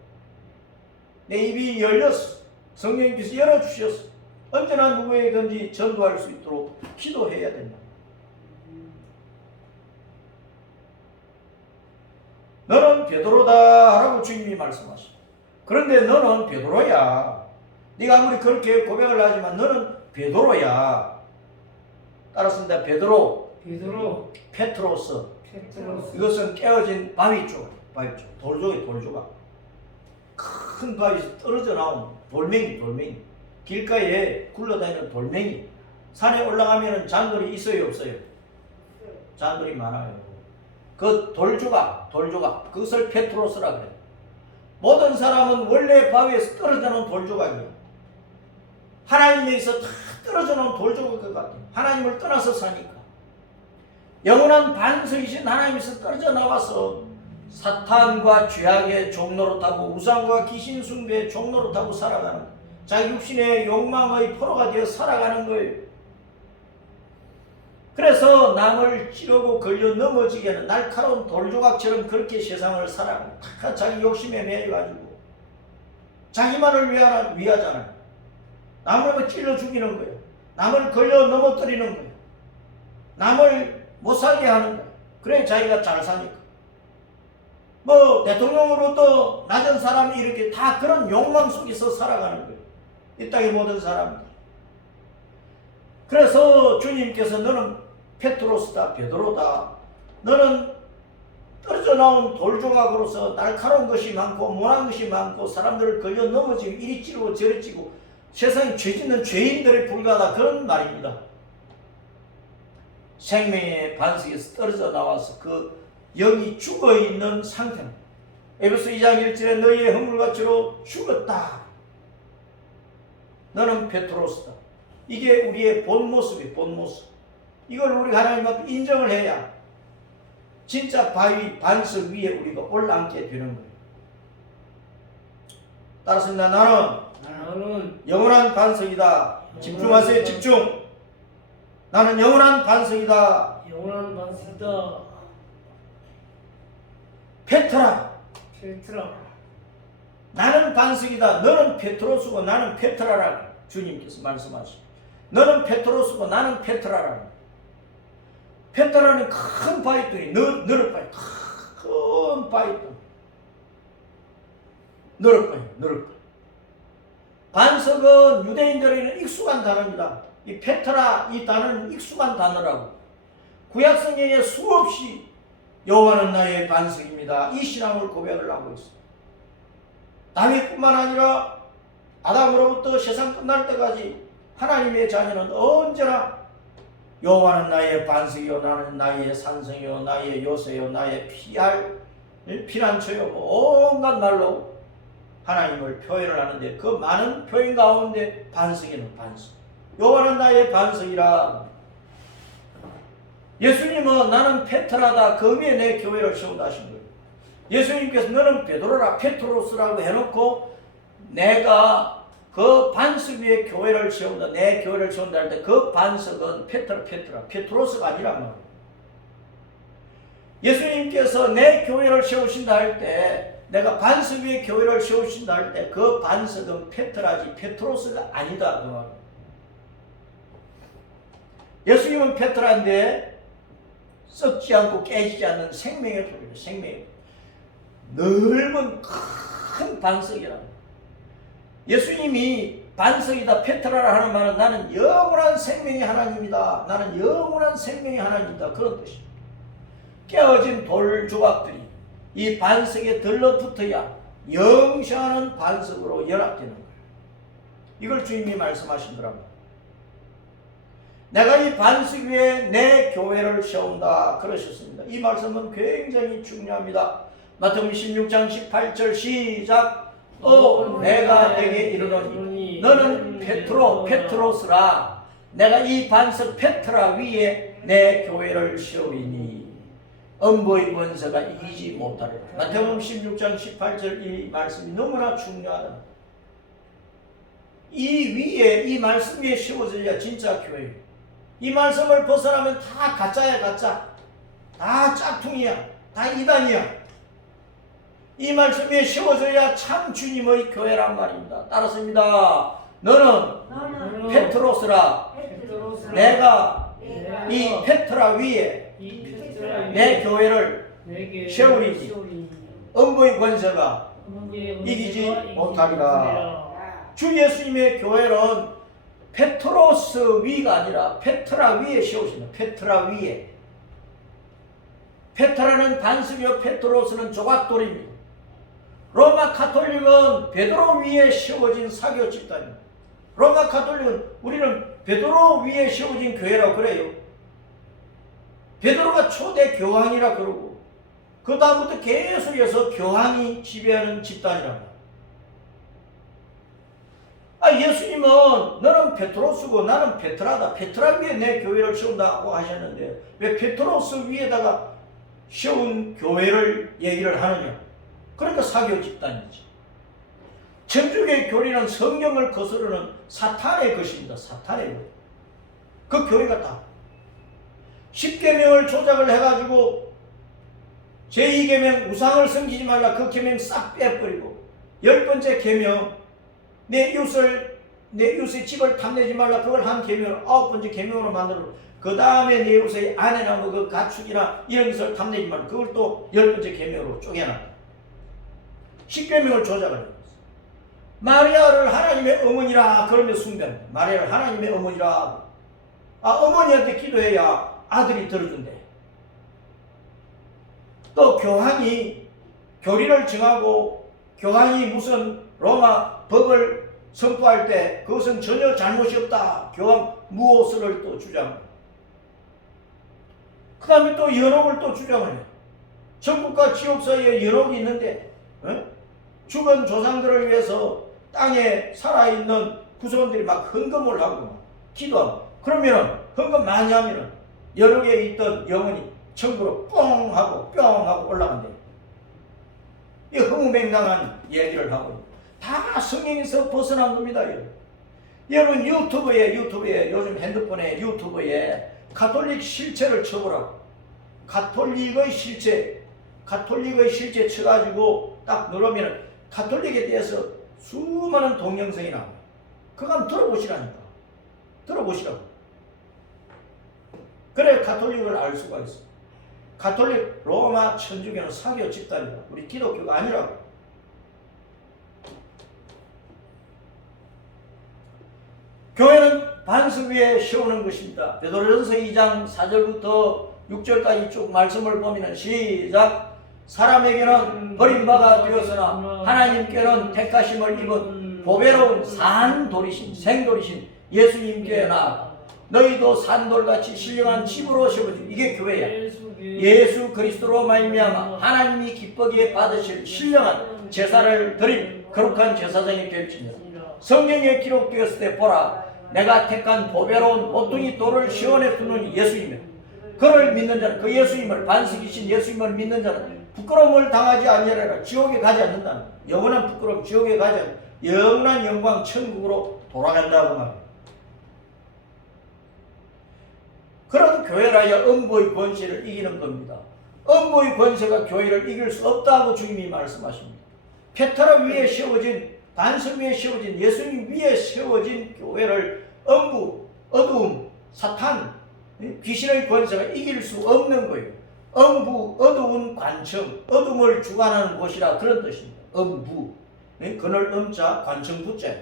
내 입이 열렸어. 성령님께서 열어주셨어. 언제나 누구에게든지 전도할 수 있도록 기도해야 된다. 너는 베드로다 라고 주님이 말씀하시죠. 그런데 너는 베드로야. 네가 아무리 그렇게 고백을 하지만 너는 베드로야. 따랐습니다. 베드로, 페트로스. 이것은 깨어진 바위쪽, 돌조각. 큰 바위에서 떨어져 나온 돌멩이. 길가에 굴러다니는 돌멩이. 산에 올라가면은 잔돌이 있어요, 없어요? 잔돌이 많아요. 그 돌조각, 그것을 페트로스라 그래요. 모든 사람은 원래 바위에서 떨어져 놓은 돌조각이에요. 하나님에서 다 떨어져 놓은 돌조각 같아요. 하나님을 떠나서 사니까. 영원한 반석이신 하나님에서 떨어져 나와서 사탄과 죄악의 종로로 타고 우상과 귀신 숭배의 종로로 타고 살아가는, 자기 육신의 욕망의 포로가 되어 살아가는 거예요. 그래서 남을 찌르고 걸려 넘어지게 하는 날카로운 돌조각처럼 그렇게 세상을 살아가고, 다 자기 욕심에 매여가지고 자기만을 위하잖아요. 남을 찔러 죽이는 거예요. 남을 걸려 넘어뜨리는 거예요. 남을 못 살게 하는 거예요. 그래 자기가 잘 사니까. 뭐 대통령으로도 낮은 사람이 이렇게 다 그런 욕망 속에서 살아가는 거예요. 이 땅의 모든 사람들. 그래서 주님께서 너는 페트로스다, 베드로다. 너는 떨어져 나온 돌조각으로서 날카로운 것이 많고 모난 것이 많고 사람들을 걸려 넘어지고 이리 찌르고 저리 찌고 세상에 죄 짓는 죄인들에 불과하다, 그런 말입니다. 생명의 반석에서 떨어져 나와서 그 영이 죽어있는 상태입니다. 에베소 2장 1절에 너희의 허물과 죄로 죽었다. 너는 페트로스다. 이게 우리의 본 모습이에요. 본 모습. 이걸 우리가 하나님 앞에 인정을 해야 진짜 바위 반석 위에 우리가 올라앉게 되는 거예요. 따라서 나는 영원한 반석이다. 집중하세요. 집중. 나는 영원한 반석이다. 영원한 반석이다. 페트라. 나는 반석이다. 너는 페트로스고 나는 페트라라고 주님께서 말씀하시고, 너는 페트로스고 나는 페트라라고. 페트라는 큰 바위돌이, 너릇 바위, 큰 바위돌, 너릇 바위. 반석은 유대인들에게는 익숙한 단어입니다. 이 페트라, 이 단어는 익숙한 단어라고. 구약 성경에 수없이 여호와는 나의 반석입니다, 이 신앙을 고백을 하고 있습니다. 다윗뿐만 아니라 아담으로부터 세상 끝날 때까지 하나님의 자녀는 언제나 여호와는 나의 반석이요, 나는 나의 산성이요, 나의 요새요, 나의 피난처요, 온갖 말로 하나님을 표현을 하는데, 그 많은 표현 가운데 반석이는 반석, 여호와는 나의 반석이라. 예수님은 나는 페트라다, 그 위에 내 교회를 세운다 하신 거예요. 예수님께서 너는 베드로라, 페트로스라고 해놓고 내가 그 반석 위에 교회를 세운다, 내 교회를 세운다 할 때 그 반석은 페트로스가 아니란 말이에요. 예수님께서 내 교회를 세우신다 할 때, 내가 반석 위에 교회를 세우신다 할 때 그 반석은 페트라지 페트로스가 아니다, 그 말이에요. 예수님은 페트라인데 썩지 않고 깨지지 않는 생명의 돌이에요. 생명의 넓은 큰 반석이라고. 예수님이 반석이다, 페트라라 하는 말은 나는 영원한 생명의 하나님이다, 나는 영원한 생명의 하나님이다, 그런 뜻입니다. 깨어진 돌 조각들이 이 반석에 들러붙어야 영시하는 반석으로 연합되는 거예요. 이걸 주님이 말씀하신 거랍니다. 내가 이 반석 위에 내 교회를 세운다 그러셨습니다. 이 말씀은 굉장히 중요합니다. 마태복음 16장 18절 시작. 또 내가 내게 이르노니 너는 페트로스라. 내가 이 반석 페트라 위에 내 교회를 세우리니 음보의 권세가 이기지 못하리라. 마태복음 16장 18절 이 말씀이 너무나 중요하다. 이 위에, 이 말씀 위에 세워져야 진짜 교회예요. 이 말씀을 벗어나면 다 가짜야, 가짜. 다 짝퉁이야, 다 이단이야. 이 말씀에 세워져야 참 주님의 교회란 말입니다. 따랐습니다. 너는 페트로스라. 내가 이 페트라 위에 내 교회를 세우리니 음부의 권세가 이기지 못하리라. 주 예수님의 교회는 페트로스 위가 아니라 페트라 위에 세우신다. 페트라 위에. 페트라는 반석이요, 페트로스는 조각돌입니다. 로마 카톨릭은 베드로 위에 세워진 사교 집단입니다. 로마 카톨릭은 우리는 베드로 위에 세워진 교회라고 그래요. 베드로가 초대 교황이라 그러고 그 다음부터 계속해서 교황이 지배하는 집단이랍니다. 예수님은 너는 베드로스고 나는 베드라다. 베드라 위에 내 교회를 세운다고 하셨는데 왜 베드로스 위에다가 세운 교회를 얘기를 하느냐. 그러니까 사교 집단이지. 천주교의 교리는 성경을 거스르는 사탄의 것입니다. 사탄의 것. 그 교리가 다 10계명을 조작을 해가지고 제2계명 우상을 섬기지 말라 그 계명 싹 빼버리고 10번째 계명 내 이웃의 집을 탐내지 말라 그걸 한 계명을 9번째 계명으로 만들고 그 다음에 내 이웃의 아내나 뭐 그 가축이나 이런 것을 탐내지 말라 그걸 또 10번째 계명으로 쪼개놨다. 10계명을 조작을 했어. 마리아를 하나님의 어머니라 그러며 숭배한다. 마리아를 하나님의 어머니라. 어머니한테 기도해야 아들이 들어준대. 또 교황이 교리를 정하고 교황이 무슨 로마 법을 선포할 때 그것은 전혀 잘못이 없다. 교황 무오스를 또 주장합니다. 그 다음에 또 연옥을 또 주장을 해요. 천국과 지옥 사이에 연옥이 있는데 죽은 조상들을 위해서 땅에 살아있는 구성원들이 막 헌금을 하고 기도하고 그러면 헌금 많이 하면 연옥에 있던 영혼이 천국으로 뽕 하고 뿅 하고 올라간대요. 이 허무맹랑한 얘기를 하고 다 성경에서 벗어난 겁니다. 여러분 유튜브에 요즘 핸드폰에 유튜브에 가톨릭 실체를 쳐보라고. 가톨릭의 실체 쳐가지고 딱 누르면 가톨릭에 대해서 수많은 동영상이 나와요. 그거 한번 들어보시라니까. 들어보시라고. 그래 가톨릭을 알 수가 있어. 가톨릭 로마 천주교는 사교 집단이다. 우리 기독교가 아니라고. 교회는 반석 위에 세우는 것입니다. 베드로전서 2장 4절부터 6절까지 쭉 말씀을 보면 시작. 사람에게는 버림받아 되었으나 하나님께는 택하심을 입은 보배로운 산돌이신 생돌이신 예수님께 나아가 너희도 산돌같이 신령한 집으로 세워주. 이게 교회야. 예수 그리스도로 말미암아 하나님이 기쁘게 받으실 신령한 제사를 드린 거룩한 제사장이 될지니라. 성경에 기록되었을 때 보라 내가 택한 보배로운 모퉁이 돌을 시온에 두는 예수님이라. 그를 믿는 자는 그 예수님을 반석이신 예수님을 믿는 자는 부끄러움을 당하지 아니하리라. 지옥에 가지 않는다. 영원한 부끄러움 지옥에 가지 않는다. 영원한 영광 천국으로 돌아간다고 말합니다. 그런 교회라야 음부의 권세를 이기는 겁니다. 음부의 권세가 교회를 이길 수 없다고 주님이 말씀하십니다. 페트라 위에 세워진 반석 위에 세워진 예수님 위에 세워진 교회를 음부, 어두움, 사탄, 귀신의 권세가 이길 수 없는 거예요. 음부, 어두운 관청, 어둠을 주관하는 곳이라 그런 뜻입니다. 음부, 그늘 음자, 관청 부자.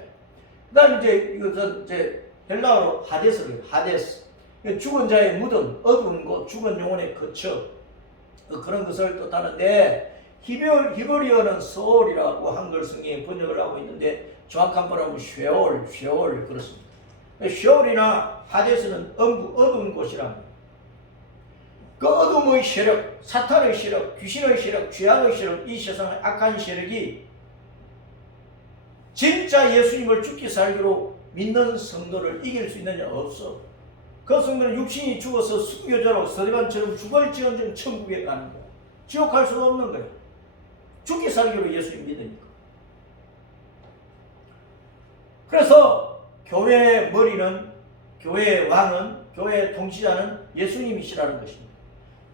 그다음 이제 헬라어로 하데스를 하데스. 죽은 자의 무덤, 어두운 곳, 죽은 영혼의 거처 그런 것을 뜻하는데 히브리어는 소울이라고 한글 성경에 번역을 하고 있는데 정확한 번역은 쉐올 그렇습니다. 쉐올이나 하데스는 어두운 곳이랍니다. 그 어둠의 세력, 사탄의 세력, 귀신의 세력, 죄악의 세력, 이 세상의 악한 세력이 진짜 예수님을 죽기 살기로 믿는 성도를 이길 수 있느냐? 없어. 그 성도는 육신이 죽어서 순교자로 서리반처럼 죽을지언정 천국에 가는 거야. 지옥 갈 수가 없는 거야. 죽기 살기로 예수님 믿으니까. 그래서 교회의 머리는, 교회의 왕은, 교회의 통치자는 예수님이시라는 것입니다.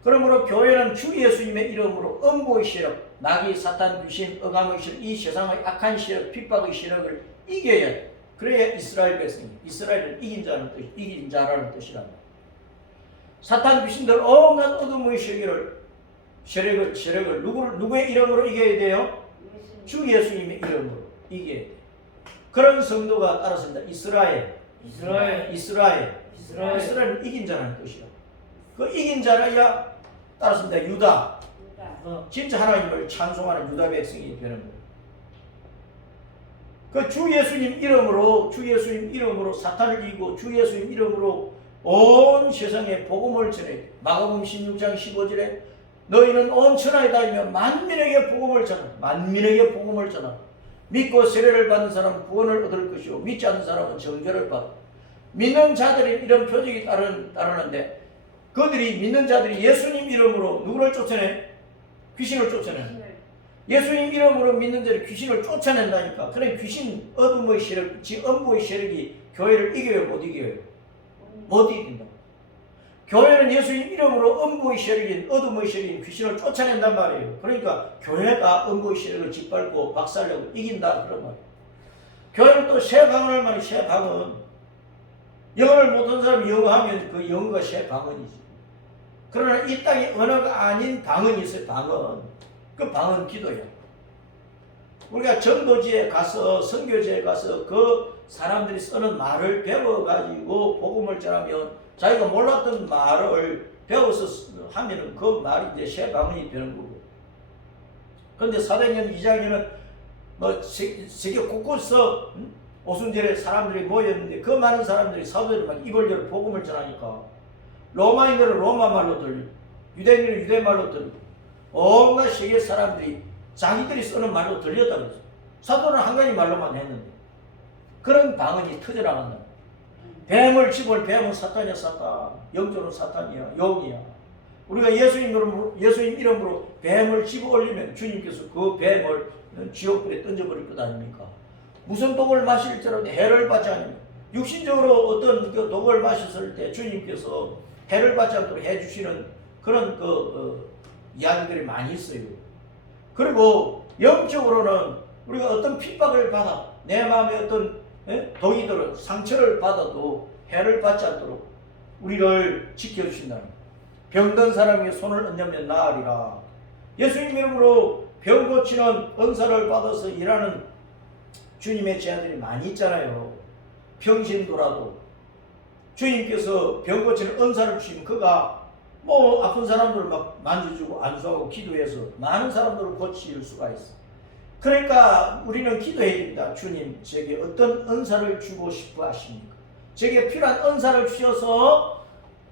그러므로 교회는 주 예수님의 이름으로 음부의 세력, 나귀, 사탄, 귀신, 억암의 세력, 이 세상의 악한 세력, 핍박의 세력을 이겨야 돼. 그래야 이스라엘 백성이, 이스라엘을 이긴 자라는 뜻이랍니다. 사탄 귀신들 온갖 어둠의 세력을 누구의 이름으로 이겨야 돼요? 주 예수님의 이름으로 이겨야 돼. 그런 성도가 따라서입니다. 이스라엘은 이긴 자라는 뜻이야. 그 이긴 자라야 따라서입니다. 유다. 진짜 하나님을 찬송하는 유다 백성이 되는 거예요. 그 주 예수님 이름으로 사탄을 이기고 주 예수님 이름으로 온 세상에 복음을 전해. 마가복음 16장 15절에 너희는 온 천하에 다니며 만민에게 복음을 전하. 만민에게 복음을 전하. 믿고 세례를 받는 사람은 구원을 얻을 것이요 믿지 않는 사람은 정죄를 받아. 믿는 자들이 이런 표적이 따르는데 그들이 믿는 자들이 예수님 이름으로 누구를 쫓아내? 귀신을 쫓아내. 예수님 이름으로 믿는 자들이 귀신을 쫓아낸다니까. 그래 귀신 어둠의 세력, 엄부의 세력이 교회를 이겨요, 못 이겨요? 못 이긴다. 교회는 예수님 이름으로 엄부의 세력인 어둠의 세력인 귀신을 쫓아낸단 말이에요. 그러니까 교회가 엄부의 세력을 짓밟고 박살내고 이긴다 그런 말이에요. 교회는 또 새 방언을 말해. 새 방언. 영어를 못하는 사람이 영어 하면 그 영어가 새 방언이지. 그러나 이 땅에 언어가 아닌 방언이 있어요. 방언. 그 방언 기도야. 우리가 전도지에 가서 선교지에 가서 그 사람들이 쓰는 말을 배워가지고 복음을 전하면 자기가 몰랐던 말을 배워서 하면은 그 말이 이제 새 방언이 되는 거고. 그런데 사도행전 2장에는 뭐 세계 곳곳에서 오순절에 사람들이 모였는데 그 많은 사람들이 사도들이 막 입을 열어 복음을 전하니까 로마인들은 로마 말로 들리고 유대인들은 유대 말로 들리고 온갖 세계 사람들이 자기들이 쓰는 말로 들렸다고 했어요. 사도는 한 가지 말로만 했는데 그런 방언이 터져나간다. 뱀을 집을 뱀은 사탄이야. 사탄. 영적으로 사탄이야. 영이야. 우리가 예수님 이름으로 뱀을 집어 올리면 주님께서 그 뱀을 지옥불에 던져버릴 것 아닙니까? 무슨 독을 마실지라도 해를 받지 않으면 육신적으로 어떤 그 독을 마셨을 때 주님께서 해를 받지 않도록 해주시는 그런 이야기들이 많이 있어요. 그리고 영적으로는 우리가 어떤 핍박을 받아 내 마음에 어떤 독이 들어 상처를 받아도 해를 받지 않도록 우리를 지켜주신다는 병든 사람에게 손을 얹으면 나으리라. 예수님 이름으로 병 고치는 은사를 받아서 일하는 주님의 제자들이 많이 있잖아요. 평신도라도 주님께서 병 고치는 은사를 주시면 그가 뭐 아픈 사람들을 막 만져주고 안수하고 기도해서 많은 사람들을 고칠 수가 있어. 그러니까 우리는 기도해야 됩니다. 주님, 제게 어떤 은사를 주고 싶어 하십니까? 제게 필요한 은사를 주셔서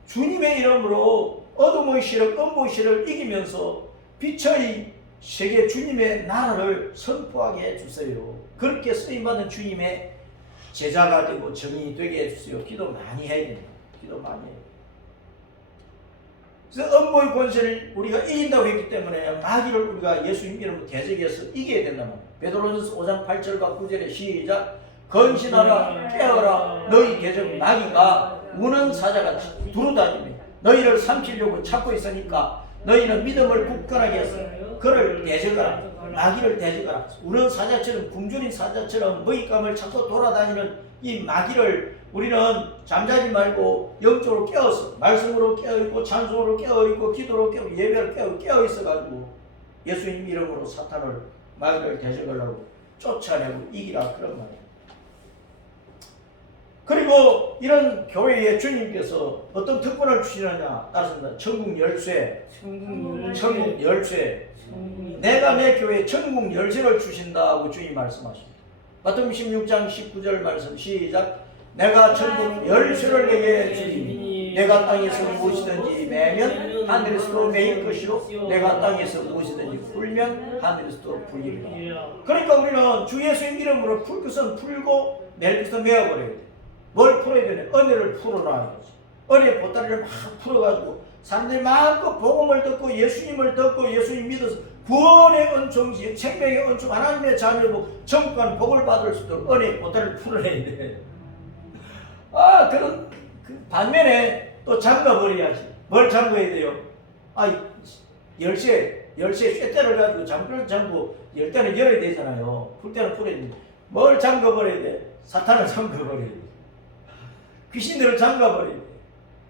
주님의 이름으로 어둠의 세력, 음부의 세력을 이기면서 빛의 세계 주님의 나라를 선포하게 해주세요. 그렇게 쓰임받은 주님의 제자가 되고 정인이 되게 해주세요. 기도 많이 해야 됩니다. 기도 많이 해야 됩니다. 그래서 음부의 권세를 우리가 이긴다고 했기 때문에 마귀를 우리가 예수님 이름으로 대적해서 이겨야 된단 말이에요. 베드로전서 5장 8절과 9절에 시작. 건신하라 깨어라 너희 대적 마귀가 우는 사자같이 두루다니며 너희를 삼키려고 찾고 있으니까 너희는 믿음을 굳건하게 해서 그를 대적하라. 마귀를 대적하라. 우는 사자처럼 굶주린 사자처럼 먹잇감을 찾고 돌아다니는 이 마귀를 우리는 잠자지 말고 영적으로 깨어서 말씀으로 깨어있고 찬송으로 깨어있고 기도로 깨어있고 예배로 깨어있어가지고 예수님 이름으로 사탄을 마귀를 대적하려고 쫓아내고 이기라 그런 말이에요. 그리고 이런 교회에 주님께서 어떤 특권을 주시느냐 따르습니다. 천국 열쇠. 천국 열쇠. 내가 내 교회에 천국 열쇠를 주신다고 주님 말씀하십니다. 마태복음 16장 19절 말씀 시작. 내가 천국 열쇠를 내게 주리니 내가 땅에서 무엇이든지 매면 하늘에서도 매일 것이요 내가 땅에서 무엇이든지 풀면 하늘에서도 풀리리라. 그러니까 우리는 주 예수님 이름으로 풀 것은 풀고 낼 것은 메어버려야 돼. 뭘 풀어야 되냐? 은혜를 풀어놔야지. 은혜의 보따리를 막 풀어가지고 사람들이 마음껏 복음을 듣고 예수님을 듣고 예수님 믿어서 구원의 은총, 생명의 은총, 하나님의 자녀고 천국간 복을 받을 수 있도록 은혜의 보따리를 풀어내야 돼. 그런 반면에 또 잠가버려야지. 뭘 잠궈야 돼요? 열쇠 쇠대를 가지고 잠고 열 때는 열어야 되잖아요. 풀 때는 풀어야 돼. 뭘 잠가버려야 돼? 사탄을 잠가버려야 돼. 귀신들을 잠가버려야 돼.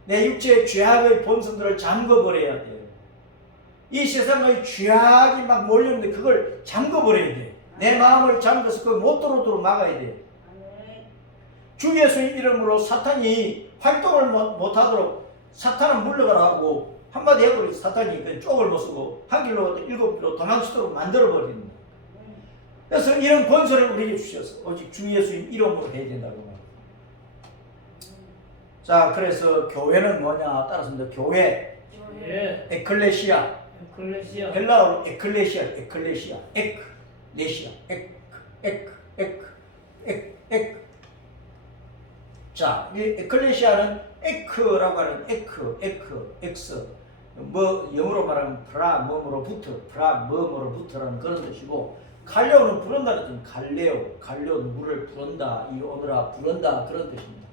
내 육체의 죄악의 본성들을 잠궈버려야 돼. 이 세상의 죄악이 막 몰려오는데 그걸 잠궈버려야 돼. 내 마음을 잠궈서 그걸 못 들어오도록 막아야 돼. 주 예수님 이름으로 사탄이 활동을 못하도록 사탄은 물러가라 하고 한마디 해버려서 사탄이 그 쪽을 못 쓰고 한 길로 7길로 도망치도록 만들어버립니다. 그래서 이런 권세를 우리에게 주셔서 오직 주 예수님 이름으로 해야 된다고 말합니다. 자, 그래서 교회는 뭐냐? 따라서 교회, 예. 에클레시아, 에클레시아. 헬라어로 에클레시아, 에클레시아, 에크레시아, 에크. 자, 이 에클레시아는 에크라고 하는 엑스. 뭐 영어로 말하면 프라 뭐뭐로부터라는 그런 뜻이고, 갈레오는 부른다는 뜻은 갈레오 누구를 부른다, 이 오너라 부른다 그런 뜻입니다.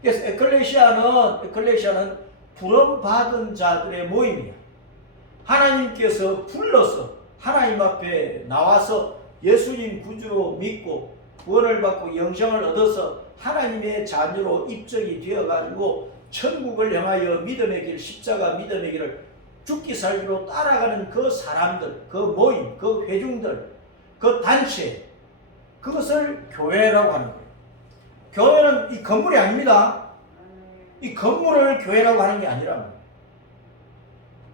그래서 에클레시아는 부름받은 자들의 모임이야. 하나님께서 불러서 하나님 앞에 나와서 예수님 구주로 믿고 구원을 받고 영생을 얻어서 하나님의 자녀로 입적이 되어가지고 천국을 향하여 믿음의 길, 십자가 믿음의 길을 죽기 살기로 따라가는 그 사람들, 그 모임, 그 회중들, 그 단체, 그것을 교회라고 하는 거예요. 교회는 이 건물이 아닙니다. 이 건물을 교회라고 하는 게 아니라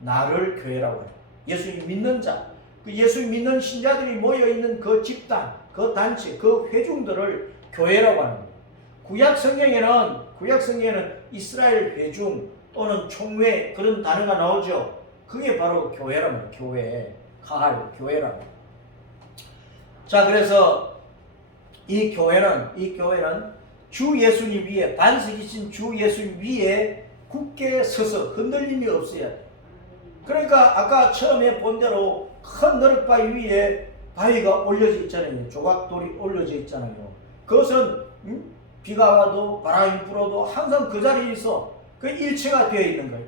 나를 교회라고 해요. 예수님 믿는 자, 그 예수님 믿는 신자들이 모여있는 그 집단, 그 단체, 그 회중들을 교회라고 하는 거예요. 구약 성경에는 이스라엘 회중 또는 총회 그런 단어가 나오죠. 그게 바로 교회라는 거예요. 교회, 교회라는 거예요. 자, 그래서 이 교회는 주 예수님 위에, 반석이신 주 예수님 위에 굳게 서서 흔들림이 없어야 돼. 그러니까 아까 처음에 본 대로 큰 너럭바위 위에 바위가 올려져 있잖아요. 조각돌이 올려져 있잖아요. 그것은 비가 와도 바람이 불어도 항상 그 자리에 있어. 그 일체가 되어 있는 거예요.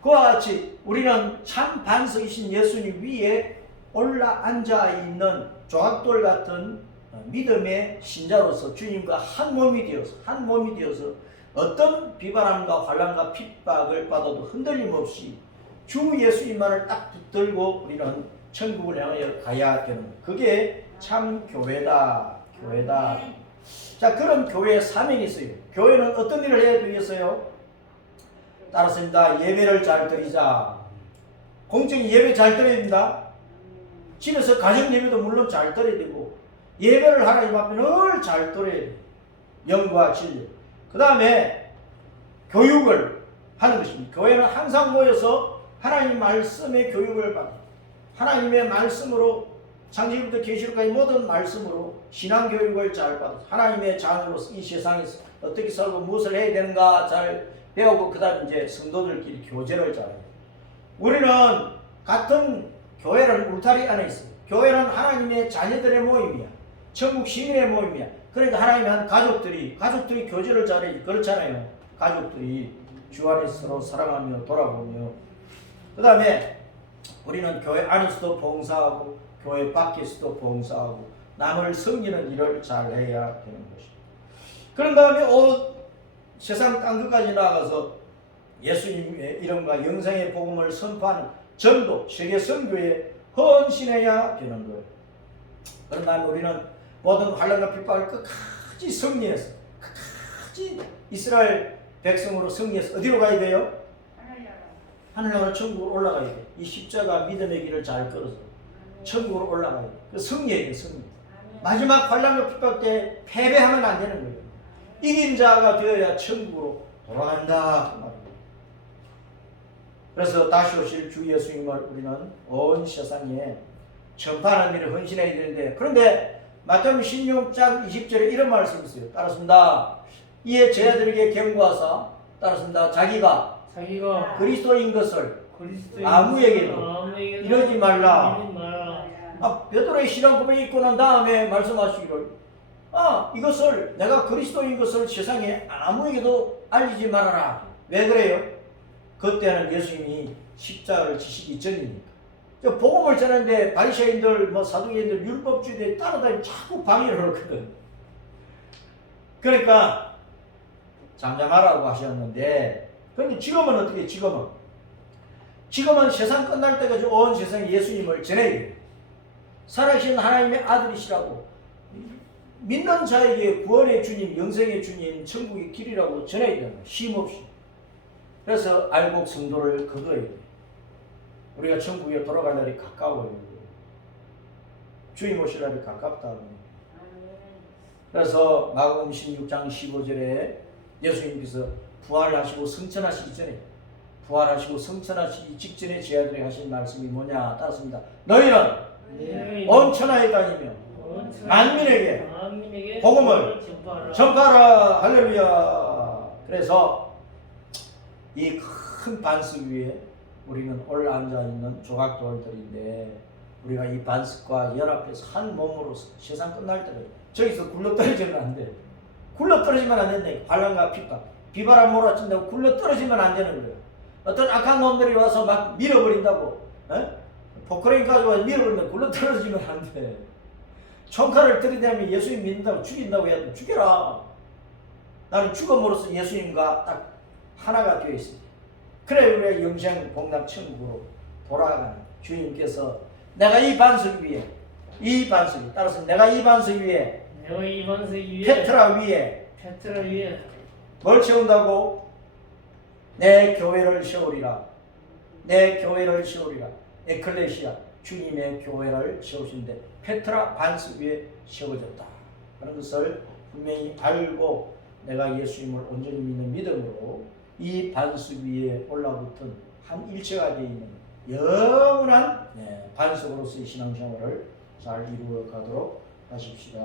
그와 같이 우리는 참 반석이신 예수님 위에 올라 앉아 있는 조각돌 같은 믿음의 신자로서 주님과 한 몸이 되어서 어떤 비바람과 환난과 핍박을 받아도 흔들림 없이 주 예수님만을 딱 붙들고 우리는 천국을 향하여 가야 되는 거예요. 그게 참 교회다. 자, 그런 교회의 사명이 있어요. 교회는 어떤 일을 해야 되겠어요? 따라서입니다. 예배를 잘 드리자. 공적인 예배 잘 드려야 됩니다. 집에서 가정 예배도 물론 잘 드려야 되고, 예배를 하나님 앞에 늘 잘 드려야 돼요. 영과 진리. 그 다음에 교육을 하는 것입니다. 교회는 항상 모여서 하나님 말씀의 교육을 받고, 하나님의 말씀으로 창세기부터 계시록까지 모든 말씀으로 신앙교육을 잘 받아서 하나님의 자녀로서 이 세상에서 어떻게 살고 무엇을 해야 되는가 잘 배우고, 그 다음에 이제 성도들끼리 교제를 잘해요. 우리는 같은 교회는 울타리 안에 있어요. 교회는 하나님의 자녀들의 모임이야. 천국 시민의 모임이야. 그러니까 하나님의 한 가족들이 교제를 잘해야지. 그렇잖아요. 가족들이 주 안에서 서로 사랑하며 돌아보며, 그 다음에 우리는 교회 안에서도 봉사하고 교회 밖에서도 봉사하고 남을 섬기는 일을 잘해야 되는 것입니다. 그런 다음에 세상 딴 끝까지 나아가서 예수님의 이름과 영생의 복음을 선포하는 전도, 세계 선교에 헌신해야 되는 거예요. 그런 다음에 우리는 모든 환난과 핍박을 끝까지 승리해서, 끝까지 이스라엘 백성으로 승리해서 어디로 가야 돼요? 하늘나라 천국으로 올라가야 돼. 이 십자가 믿음의 길을 잘 걸어서 천국으로 올라가야 돼. 그 승리해야 돼, 승리. 마지막 환난과 핍박 때 패배하면 안 되는 거예요. 이긴 자가 되어야 천국으로 돌아간다. 그 말입니다. 그래서 다시 오실 주 예수님을 우리는 온 세상에 전파하는 일을 헌신해야 되는데, 그런데 마태복음 16장 20절에 이런 말씀이 있어요. 따랐습니다. 이에 제자들에게 경고하사, 따랐습니다. 자기가 그리스도인 것을 아무에게도 이러지 말라. 베드로의 신앙 고백이 있고 난 다음에 말씀하시기를, 이것을 내가 그리스도인 것을 세상에 아무에게도 알리지 말아라. 왜 그래요? 그때는 예수님이 십자가를 지시기 전이니까. 복음을 전하는데 바리새인들, 사두개인들, 율법주의들이 따라다니면 자꾸 방해를 하거든. 그러니까 잠잠하라고 하셨는데, 그런데 지금은 어떻게? 지금은 세상 끝날 때까지 온 세상에 예수님을 전해야 돼요. 살아계신 하나님의 아들이시라고, 믿는 자에게 구원의 주님, 영생의 주님, 천국의 길이라고 전해야 되는 거예요. 쉼없이. 그래서 알곡 성도를 거둬야 돼요. 우리가 천국에 돌아갈 날이 가까워요. 주님 오실 날이 가깝다. 그래서 마가복음 16장 15절에 예수님께서 부활하시고 승천하시기 전에 부활하시고 승천하시기 직전에 제 아들이 하신 말씀이 뭐냐 따랐습니다. 너희는 온 천하에 다니며 만민에게 복음을 전파하라. 할렐루야. 그래서 이 큰 반석 위에 우리는 올라앉아 있는 조각돌들인데 우리가 이 반석과 연합해서 한 몸으로서 세상 끝날 때까지 저기서 굴러 떨어지면 안 돼. 굴러 떨어지면 안 된다. 환난과 핍박, 비바람 몰아친다고 굴러 떨어지면 안 되는 거예요. 어떤 악한 놈들이 와서 막 밀어버린다고, 포크레인 가져와서 밀어버리면 굴러 떨어지면 안 돼. 총칼을 들이대면 예수님 믿는다고 죽인다고 해야 돼. 죽여라. 나는 죽음으로써 예수님과 딱 하나가 되어 있습니다. 그래 우리가 영생 복락 천국으로 돌아가는 주님께서 내가 이 반석 위에 이 반석 따라서 내가 이 반석 위에 페트라 위에 뭘 세운다고? 내 교회를 세우리라. 내 교회를 세우리라. 에클레시아 주님의 교회를 세우신데 페트라 반석 위에 세워졌다 하는 것을 분명히 알고 내가 예수님을 온전히 믿는 믿음으로 이 반석 위에 올라붙은 한 일체가 되어 있는 영원한 반석으로서의 신앙생활을 잘 이루어 가도록 하십시다.